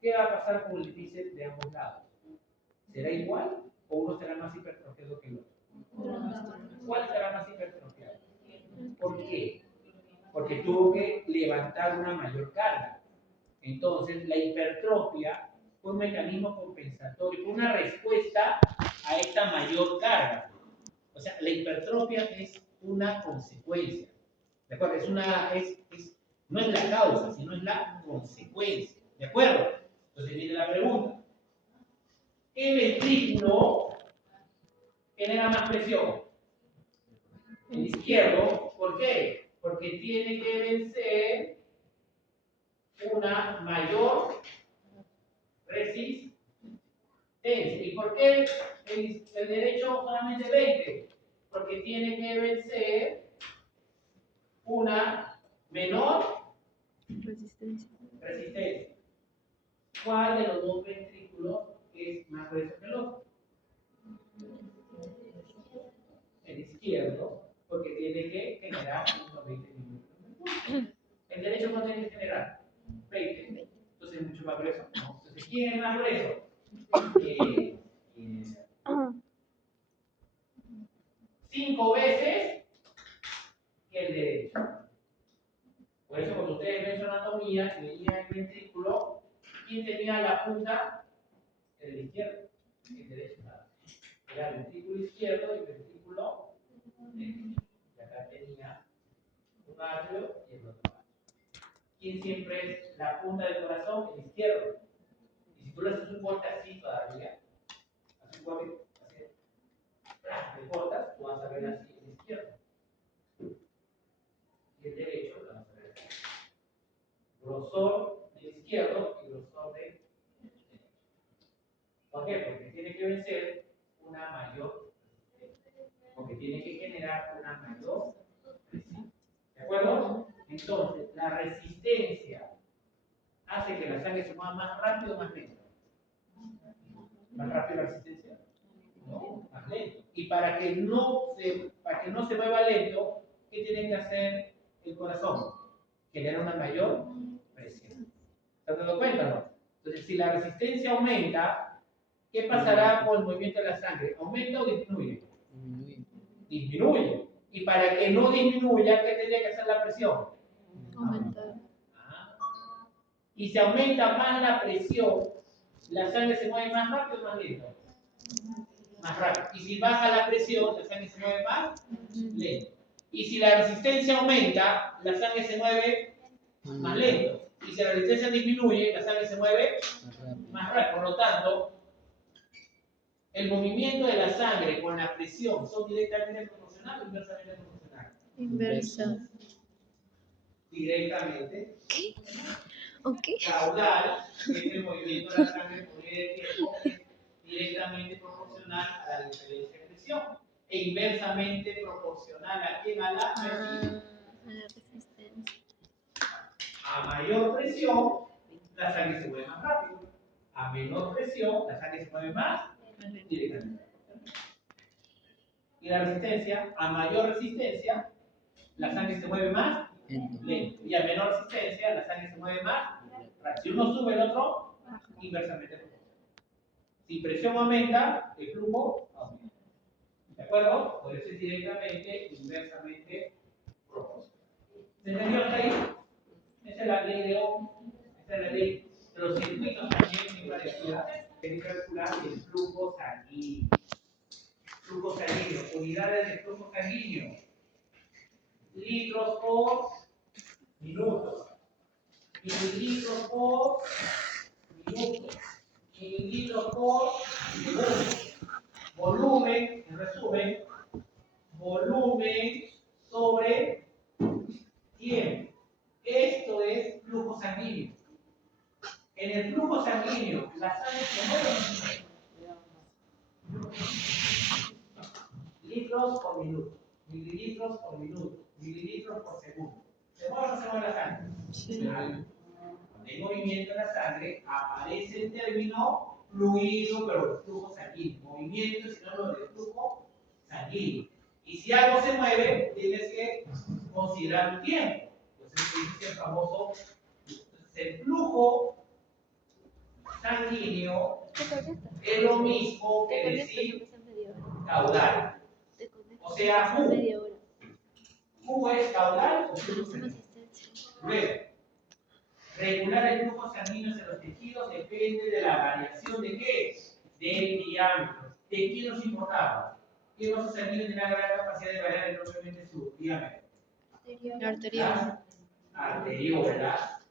¿qué va a pasar con el bíceps de ambos lados? ¿Será igual o uno será más hipertrofiado que el otro? ¿Cuál será más hipertrofiado? ¿Por qué? Porque tuvo que levantar una mayor carga. Entonces, la hipertrofia fue un mecanismo compensatorio, fue una respuesta a esta mayor carga. O sea, la hipertrofia es una consecuencia. ¿De acuerdo? No es la causa, sino es la consecuencia. ¿De acuerdo? Entonces viene la pregunta. ¿Qué ventrículo genera más presión? El izquierdo. ¿Por qué? Porque tiene que vencer una mayor resistencia. ¿Y por qué el derecho solamente 20? Porque tiene que vencer una menor resistencia. ¿Cuál de los dos ventrículos es más grueso que el otro? El izquierdo, porque tiene que generar unos 20 minutos. ¿El derecho cuánto tiene que generar? 20. Entonces es mucho más grueso. ¿No? Entonces, ¿quién es más grueso? 5 veces que el derecho. Por eso cuando ustedes ven su anatomía, si veían el ventrículo, ¿quién tenía la punta? El izquierdo. El derecho nada. Era el ventrículo izquierdo y el ventrículo derecho. Y acá tenía un atrio y el otro atrio. ¿Quién siempre es la punta del corazón? El izquierdo. Y si tú le haces un corte así todavía, haces un corte así, le cortas, tú vas a ver así el izquierdo. Y el derecho lo vas a ver así. Grosor del izquierdo y grosor del derecho. ¿Por qué? Porque tiene que vencer una mayor resistencia. Porque tiene que generar una mayor presión. ¿De acuerdo? Entonces, la resistencia hace que la sangre se mueva más rápido o más lento. ¿Más rápido la resistencia? No, más lento. Y para que no se mueva lento, ¿qué tiene que hacer el corazón? Generar una mayor presión. ¿Se han dado cuenta, no? Entonces, si la resistencia aumenta, ¿qué pasará con el movimiento de la sangre? ¿Aumenta o disminuye? Disminuye. Y para que no disminuya, ¿qué tendría que hacer la presión? Aumentar. Y si aumenta más la presión, la sangre se mueve más rápido o más lento. Más rápido. Y si baja la presión, la sangre se mueve más lento. Y si la resistencia aumenta, la sangre se mueve más lento. Y si la resistencia disminuye, la sangre se mueve más rápido. Por lo tanto, el movimiento de la sangre con la presión son directamente proporcionales o inversamente proporcionales. Inversa. Directamente. Ok. Caudal, que es el movimiento de la sangre por medio del tiempo, es directamente proporcional a la diferencia de presión e inversamente proporcional a quién, a la Resistencia. A mayor presión, la sangre se mueve más rápido. A menor presión, la sangre se mueve más directamente. Y la resistencia, a mayor resistencia, la sangre se mueve más lento. Y a menor resistencia, la sangre se mueve más rápido. Si uno sube, el otro inversamente proporcional. Si presión aumenta, el flujo aumenta. ¿De acuerdo? Por eso es directamente, inversamente proporcional. ¿Se entendió hasta ahí? Esa es la ley de Ohm. Esa es la ley Los circuitos también muy parecidos. Hay que calcular el flujo sanguíneo. Flujo sanguíneo, unidades de flujo sanguíneo. Litros por minuto. Mililitros por minuto. Mililitros por segundo. Volumen, en resumen, volumen sobre tiempo. Esto es flujo sanguíneo. En el flujo sanguíneo, la sangre se mueve. Litros por minuto, mililitros por minuto, mililitros por segundo. ¿Se mueve o no se mueve la sangre? Sí. Cuando hay movimiento en la sangre, aparece el término fluido, pero flujo sanguíneo. Movimiento es sinónimo de flujo sanguíneo. Y si algo se mueve, tienes que considerar un tiempo. Entonces, es el famoso, el flujo sanguíneo ¿Te conectas? es lo mismo Te que conectas decir aunque sea media hora. caudal. Te conectas O sea, aunque sea media hora. Q es caudal o flujo Hacemos sanguíneo. asistencia. Luego, regular el flujo sanguíneo en los tejidos depende de la variación de qué? Del diámetro. ¿De qué nos importaba? ¿Qué vaso sanguíneo tiene la gran capacidad de variar enormemente su diámetro? La arterial. Las arteriolas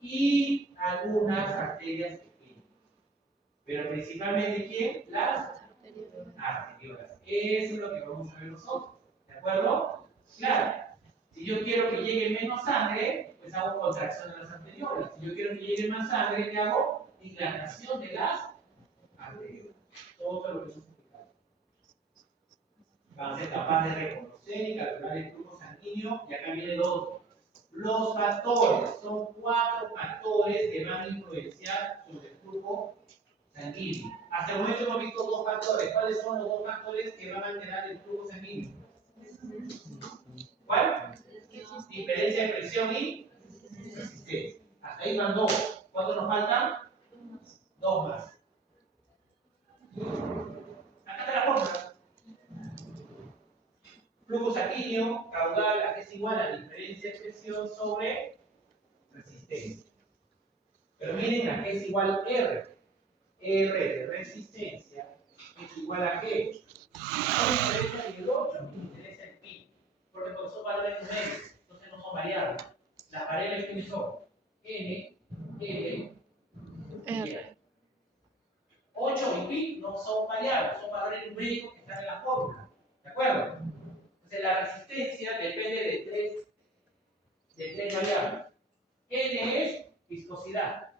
y algunas arterias pequeñas. Pero principalmente, ¿quién? Las arteriolas. Eso es lo que vamos a ver nosotros. ¿De acuerdo? Claro. Si yo quiero que llegue menos sangre, pues hago contracción de las arteriolas. Si yo quiero que llegue más sangre, ¿qué hago? Dilatación de las arteriolas. Todo lo que hemos explicado. Van a ser capaces de reconocer y calcular el flujo sanguíneo. Y acá viene lo otro. Los factores. Son 4 factores que van a influenciar sobre el flujo sanguíneo. Hasta el momento hemos visto 2 factores. ¿Cuáles son los 2 factores que van a alterar el flujo sanguíneo? ¿Cuál? Diferencia de presión y resistencia. Hasta ahí van 2. ¿Cuántos nos faltan? 2 más. Acá está la fórmula. Flujo sanguíneo caudal es igual a diferencia de presión sobre resistencia. Pero miren, aquí es igual R. R de resistencia es igual a qué? No me interesa ni el 8, me interesa el pi. Porque son valores numéricos, entonces no son variables. Las variables que son N, L, R. 8 y pi no son variables, son valores numéricos que están en la fórmula. ¿De acuerdo? Entonces la resistencia depende de tres variables. N es viscosidad,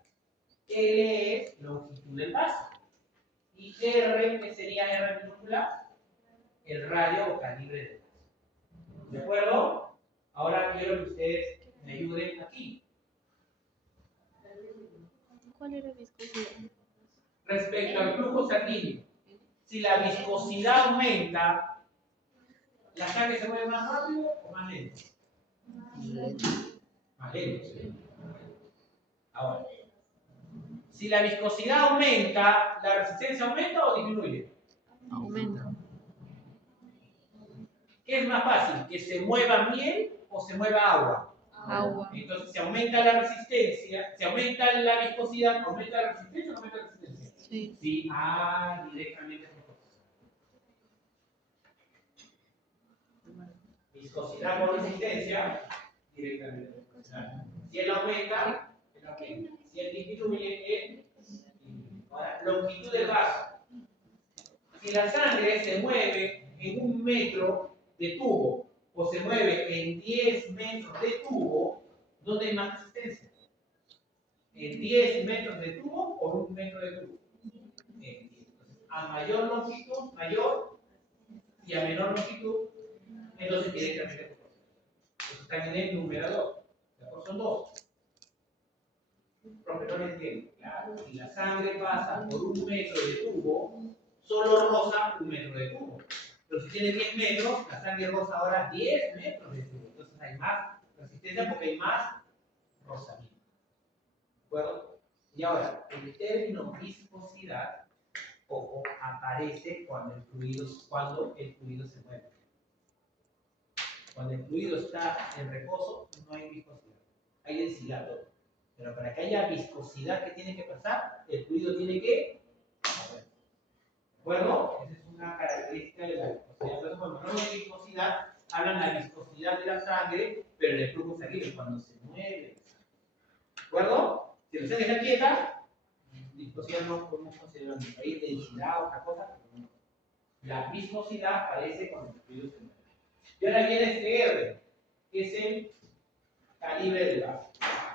L es longitud del vaso y R, que sería R minúscula, el radio o calibre del vaso. ¿De acuerdo? Ahora quiero que ustedes me ayuden aquí. ¿Cuál era la viscosidad? Respecto al flujo sanguíneo, si la viscosidad aumenta, ¿la sangre se mueve más rápido o más lento? Más lento, sí. Ahora, si la viscosidad aumenta, ¿la resistencia aumenta o disminuye? Aumenta. ¿Qué es más fácil? ¿Que se mueva miel o se mueva agua? Agua. Entonces, si aumenta la resistencia, si aumenta la viscosidad, ¿aumenta la resistencia o no aumenta la resistencia? Sí. Sí, directamente proporcional. Viscosidad con resistencia, directamente proporcional. Si él aumenta, él aumenta. Si él disminuye, él disminuye. Ahora, longitud del vaso. Si la sangre se mueve en 1 metro de tubo o se mueve en 10 metros de tubo, ¿dónde hay más resistencia? ¿En 10 metros de tubo o 1 metro de tubo? En 10. Entonces, a mayor longitud, mayor, y a menor longitud, entonces directamente proporcional. Entonces están en el numerador. ¿De acuerdo? Son 2. Profe, no lo entiendo. Claro, si la sangre pasa por 1 metro de tubo, solo roza 1 metro de tubo. Pero si tiene 10 metros, la sangre roza ahora 10 metros de tubo. Entonces hay más resistencia porque hay más rozamiento. ¿De acuerdo? Y ahora, el término viscosidad, ojo, aparece cuando el fluido se mueve. Cuando el fluido está en reposo, no hay viscosidad. Hay densidad todo. Pero para que haya viscosidad, ¿qué tiene que pasar? El fluido tiene que mover. ¿De acuerdo? Esa es una característica de la viscosidad. Por eso cuando hablamos de viscosidad, hablan de la viscosidad de la sangre, pero el flujo sanguíneo, cuando se mueve. ¿De acuerdo? Si la sangre está quieta, viscosidad no podemos considerar ni ahí densidad o otra cosa. La viscosidad aparece cuando el fluido se mueve. Y ahora viene este R, que es el calibre del vaso.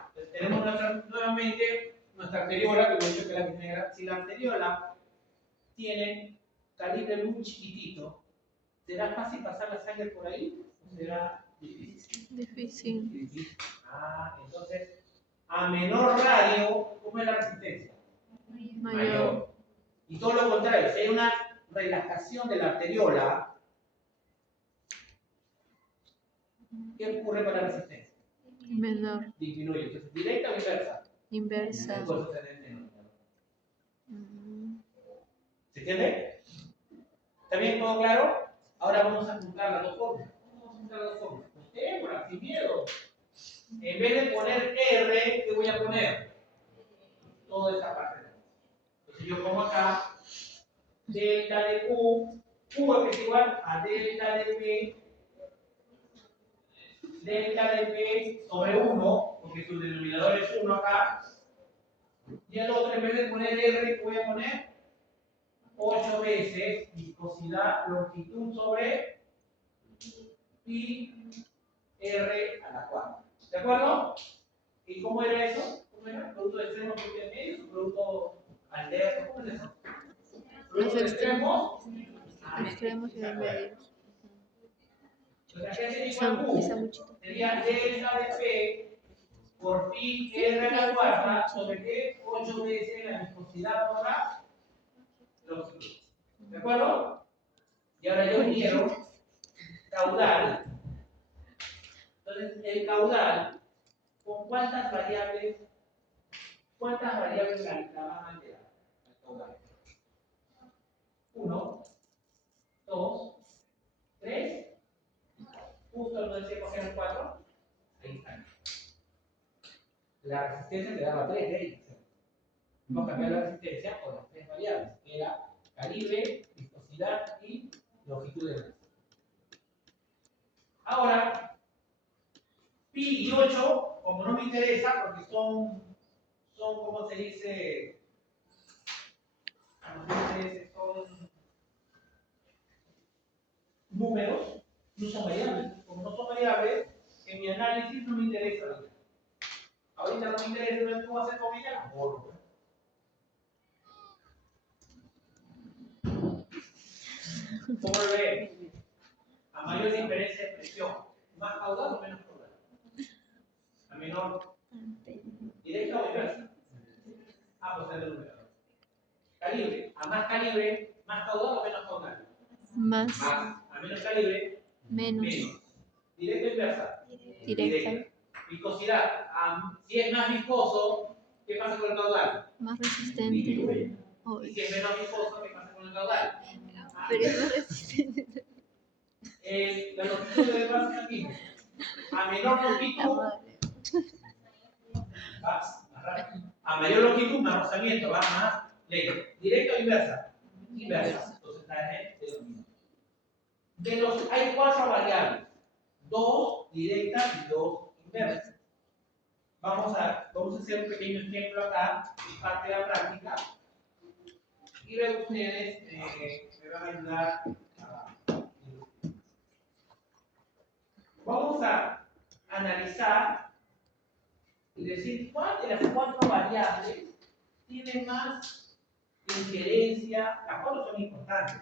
Entonces tenemos nuevamente nuestra arteriola, que hemos dicho que es la misma negra. Si la arteriola tiene calibre muy chiquitito, ¿será fácil pasar la sangre por ahí? ¿O será difícil? Difícil. Entonces, a menor radio, ¿cómo es la resistencia? Mayor. Y todo lo contrario, si hay una relajación de la arteriola, ¿qué ocurre con la resistencia? Menor. Disminuye. Entonces, ¿directa o inversa? Inversa. Por eso se da el denominador. Mm. ¿Se entiende? ¿Está bien? ¿Todo claro? Ahora vamos a juntar las dos fórmulas. Vamos a juntar las dos fórmulas. Juntémoslas, sin miedo. En vez de poner R, ¿qué voy a poner? Toda esta parte. Entonces yo pongo acá delta de Q, Q es igual a delta de P sobre 1, porque su denominador es 1 acá. Y el otro, en vez de poner R, ¿qué voy a poner? 8 veces viscosidad, longitud sobre pi R a la 4. ¿De acuerdo? ¿Y cómo era eso? ¿Cómo era? ¿Producto de extremos, producto de medios? ¿Producto alterno? ¿Cómo es eso? ¿Producto de extremos? Extremos y de medios. Entonces, ¿qué sería igual Q? Pesa muchito. Sería delta de P por pi R a la 4 sobre qué? 8 veces la viscosidad por la longitud. ¿De acuerdo? Y ahora yo quiero caudal. Entonces, el caudal, ¿con cuántas variables la van a alterar? El caudal. 1, 2, 3, justo no decíamos que eran 4. Ahí está. La resistencia te daba 3 de ellas. Vamos a cambiar la resistencia por las 3 variables, que era calibre, viscosidad y longitud de masa. Ahora, pi y 8, como no me interesa, porque son ¿cómo se dice? Son números, no son variables. Como no son variables, en mi análisis no me interesa ahorita. Ahorita no me interesa, ¿qué puedo hacer con ella? La borro. ¿Cómo lo ven? A mayor diferencia de presión, ¿más caudal o menos caudal? A menor. ¿Directa o inversa? Pues es el numerador. Calibre. A más calibre, ¿más caudal o menos caudal? Más. Más. A menos calibre, Menos. menos. ¿Directa o inversa? Directa. Viscosidad. Si es más viscoso, ¿qué pasa con el caudal? Más resistente. Disminuye. Oh, Y si es menos viscoso, ¿qué pasa con el caudal? pero es más resistente. La longitud del vaso aquí. A menor longitud, más rápido. A mayor longitud, más rozamiento, va más lento. ¿Directa o inversa? Inversa. Entonces está en el denominador. Hay 4 variables. 2 directas y 2 inversas. Vamos a hacer un pequeño ejemplo acá, parte de la práctica. Y luego ustedes me van a ayudar a... Vamos a analizar y decir cuál de las 4 variables tiene más injerencia. Las 4 son importantes,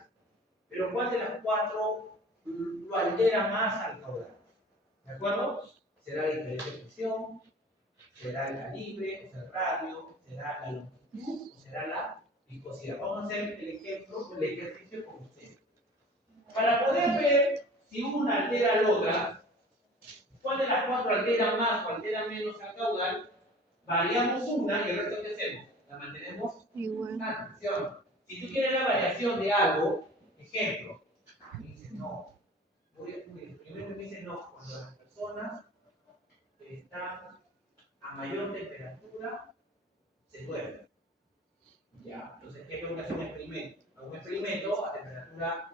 pero cuál de las 4 lo altera más al caudal. ¿De acuerdo? ¿Será la diferencia de presión? ¿Será el calibre? ¿O será el radio? ¿Será la longitud? ¿O será la viscosidad? Vamos a hacer el ejemplo, el ejercicio con ustedes. Para poder ver si una altera a la otra, ¿cuál de las 4 altera más o altera menos al caudal? Variamos una y el resto ¿qué hacemos? La mantenemos igual. atención. Si tú quieres la variación de algo, ejemplo, me dices no. Primero me dices no, cuando las personas están a mayor temperatura se duerme. Ya, entonces, ¿qué tengo que hacer un experimento? Hago un experimento a temperatura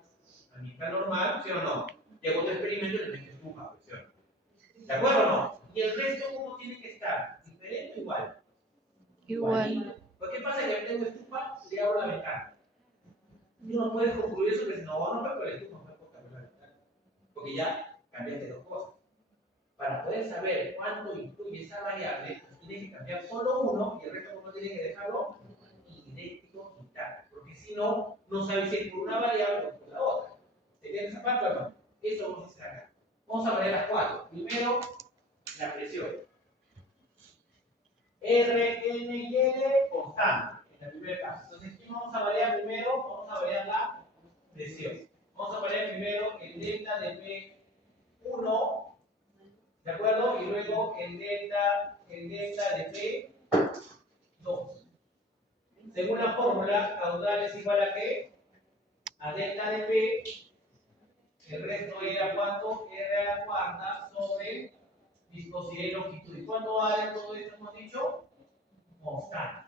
ambiental normal, ¿sí o no? Y hago otro experimento y le meto estufa, ¿sí o no? ¿De acuerdo o no? Y el resto, ¿cómo tiene que estar? ¿Diferente o igual? Igual. ¿Por qué pasa que tengo estufa? Le abro la ventana. Y no puedes concluir eso que no, pero la estufa no puede cambiar la ventana. Porque ya cambiaste dos cosas. Para poder saber cuánto influye esa variable, tienes que cambiar solo uno y el resto uno tiene que dejarlo idéntico intacto. Porque si no, no sabes si es por una variable o por la otra. ¿Se entiende esa parte o no? Eso vamos a hacer acá. Vamos a variar las cuatro. Primero, la presión. R, N y L constante, en el primer caso. Entonces, ¿qué vamos a variar primero? Vamos a variar la presión. Vamos a variar primero el delta de P1, ¿de acuerdo? Y luego el delta de P2. Según la fórmula, caudal es igual a ¿qué? A delta de P, el resto era ¿cuánto? R a la cuarta sobre viscosidad y longitud. ¿Y cuánto vale todo esto, hemos dicho? Constante.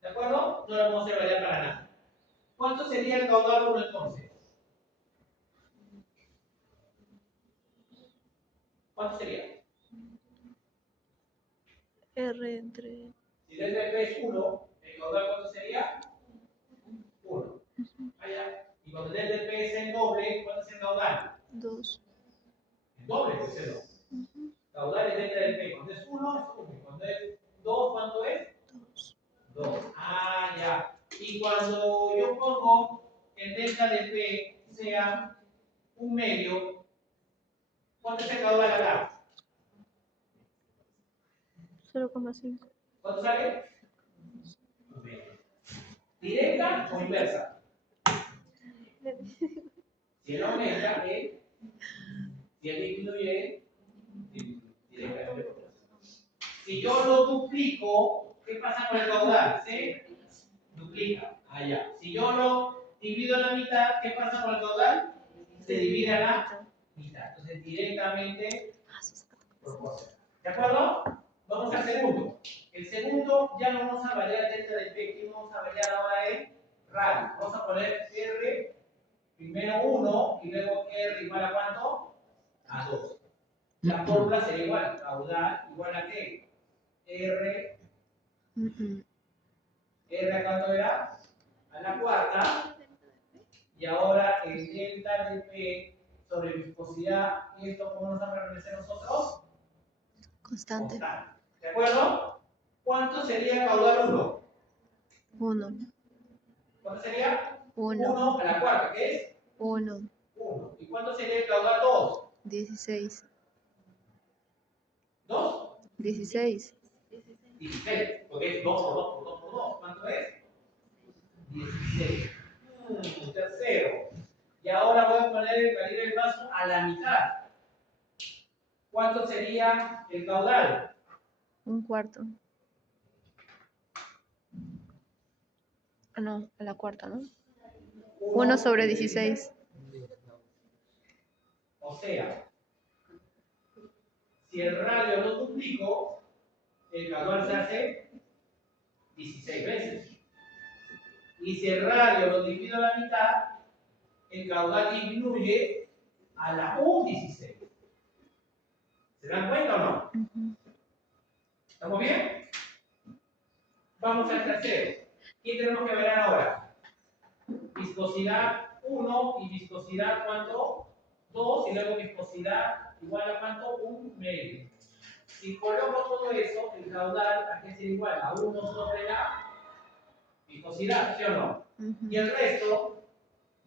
¿De acuerdo? No lo vamos a variar para nada. ¿Cuánto sería el caudal 1 entonces? ¿Cuánto sería? R entre Si el delta de P es 1, ¿el caudal cuánto sería? 1. Allá. Y cuando el delta de P es el doble, ¿cuánto es el caudal? 2. El doble es el doble. Caudal es delta de P. Cuando es 1 es 1. Cuando es 2, ¿cuánto es? 2. Ah, ya. Y cuando yo pongo el delta de P sea un medio, ¿cuánto es el caudal acá? 0,5. ¿Cuánto sale? Un medio. ¿Directa o inversa? Si él aumenta, si él disminuye, directamente. Si yo lo duplico, ¿qué pasa con el caudal? Se duplica. Allá. Si yo lo divido a la mitad, ¿qué pasa con el caudal? Se divide a la mitad. Entonces, directamente proporcional. ¿De acuerdo? Vamos al segundo. El segundo ya no vamos a variar delta de P. ¿Qué vamos a variar ahora en radio? Vamos a poner R, primero 1 y luego R igual a ¿cuánto? A 2. La fórmula sería igual. Caudal igual a ¿qué? R. R a cuánto era? A la cuarta. Y ahora el delta de P sobre viscosidad. ¿Y esto cómo nos va a permanecer nosotros? Constante. ¿De acuerdo? ¿Cuánto sería caudal 1? 1. ¿Cuánto sería? 1. 1 a la cuarta, ¿qué es? 1. 1. ¿Y cuánto sería el caudal 2? 16. ¿2? 16. 16. Porque es 2 por 2 por 2 por 2. ¿Cuánto es? 16. Tercero. Y ahora voy a poner el calibre del vaso a la mitad. ¿Cuánto sería el caudal? 1/4. Ah, no, a la cuarta, ¿no? 1 sobre 16. O sea, si el radio lo duplico, el caudal se hace 16 veces. Y si el radio lo divido a la mitad, el caudal disminuye a la 1/16. ¿Se dan cuenta o no? ¿Estamos bien? Vamos al tercero. ¿Qué tenemos que ver ahora? Viscosidad 1 y viscosidad ¿cuánto? 2 y luego viscosidad igual a ¿cuánto? 1 medio. Si coloco todo eso, el caudal aquí es igual a 1 sobre la viscosidad, ¿sí o no? Y el resto,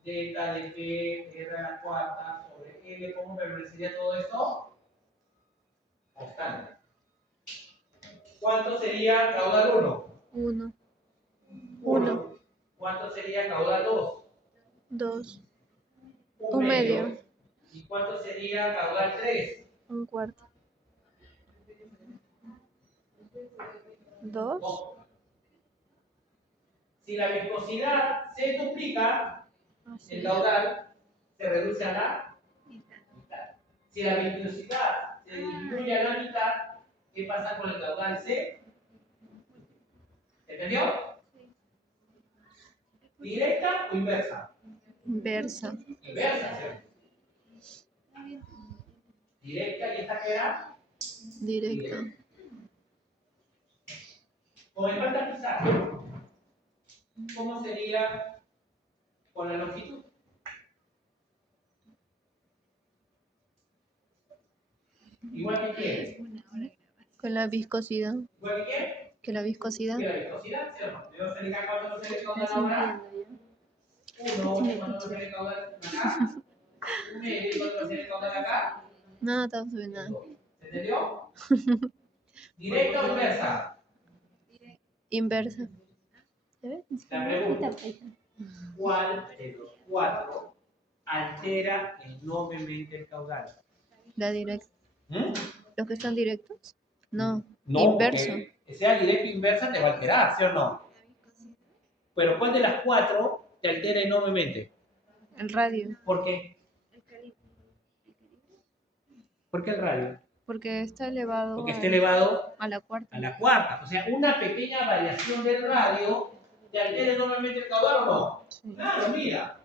delta de P, R a la cuarta sobre L, ¿cómo permanecería todo esto? Constante. ¿Cuánto sería caudal 1? 1. 1. ¿Cuánto sería caudal 2? 2. 1 1 medio. ¿Y cuánto sería caudal 3? 1/4. 2. Si la viscosidad se duplica, el caudal se reduce a la mitad. Si la viscosidad se disminuye a la mitad, ¿Qué pasa con el caudal C? ¿Entendió? ¿Directa o inversa? Inversa. Inversa, ¿sí? Directa, ¿y esta qué era? Directa. Con el falta pisar, ¿cómo sería con la longitud? Igual que quién. Con la viscosidad. Igual que quién. Que la viscosidad. Que la viscosidad, ¿sí o no? Debo ser cuánto no se le caudal ahora. ¿Cuánto no se le caudal acá? 1 y cuánto no se le caudal acá. No, estamos subiendo nada. ¿Se entendió? ¿Directa o inversa? Inversa. La pregunta, ¿cuál de los 4 altera enormemente el caudal? La directa. ¿Mm? ¿Los que están directos? No. No, Inverso. que sea directo o inversa te va a alterar, ¿sí o no? Pero ¿cuál de las 4 te altera enormemente? El radio. ¿Por qué? ¿Por qué el radio? Porque está elevado. Porque está elevado a la cuarta. a la cuarta. O sea, una pequeña variación del radio te altera enormemente el caudal o no. Sí. Claro, mira.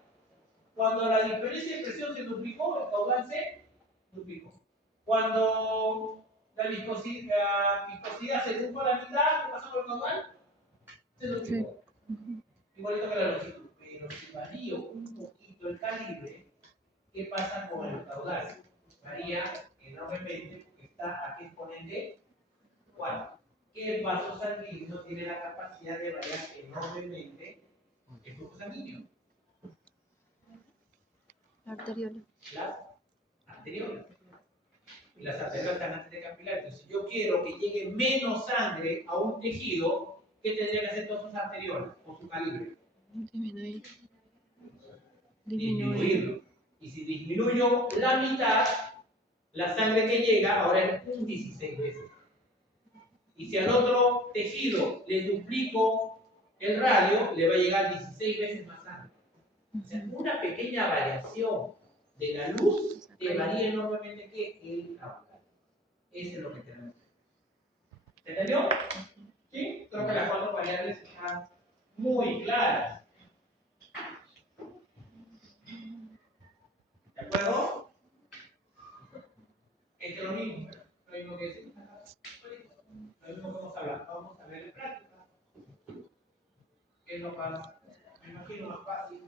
Cuando la diferencia de presión se duplicó, el caudal se duplicó. Cuando la viscosidad se redujo a la mitad, ¿qué pasó con el caudal? Se duplicó. Igualito que la longitud. Pero si varía un poquito el calibre, ¿qué pasa con el caudal? Varía enormemente porque está a qué exponente 4. ¿Qué vaso sanguíneo tiene la capacidad de variar enormemente el flujo sanguíneo? La arteriola. Las arteriolas. Y las arteriolas están antes de capilar. Entonces, si yo quiero que llegue menos sangre a un tejido, ¿qué tendría que hacer todas sus arteriolas o su calibre? Disminuir. Disminuirlo. Y si disminuyo la mitad, la sangre que llega ahora es un 16 veces. Y si al otro tejido le duplico el radio, le va a llegar 16 veces más sangre. O sea, una pequeña variación de la luz te varía enormemente que el caudal. Eso es lo que tenemos. ¿Se entendió? ¿Sí? Creo que las 4 variables están muy claras. ¿De acuerdo? Este es lo mismo. Lo mismo que decimos acá. Lo mismo que vamos a hablar. Vamos a ver en práctica. ¿Qué es lo más? Me imagino más fácil.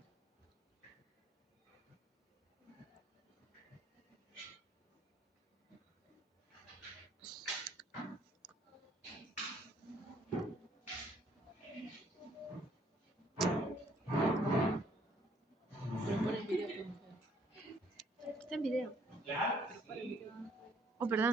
Está en video. Claro que sí. Oh, perdón.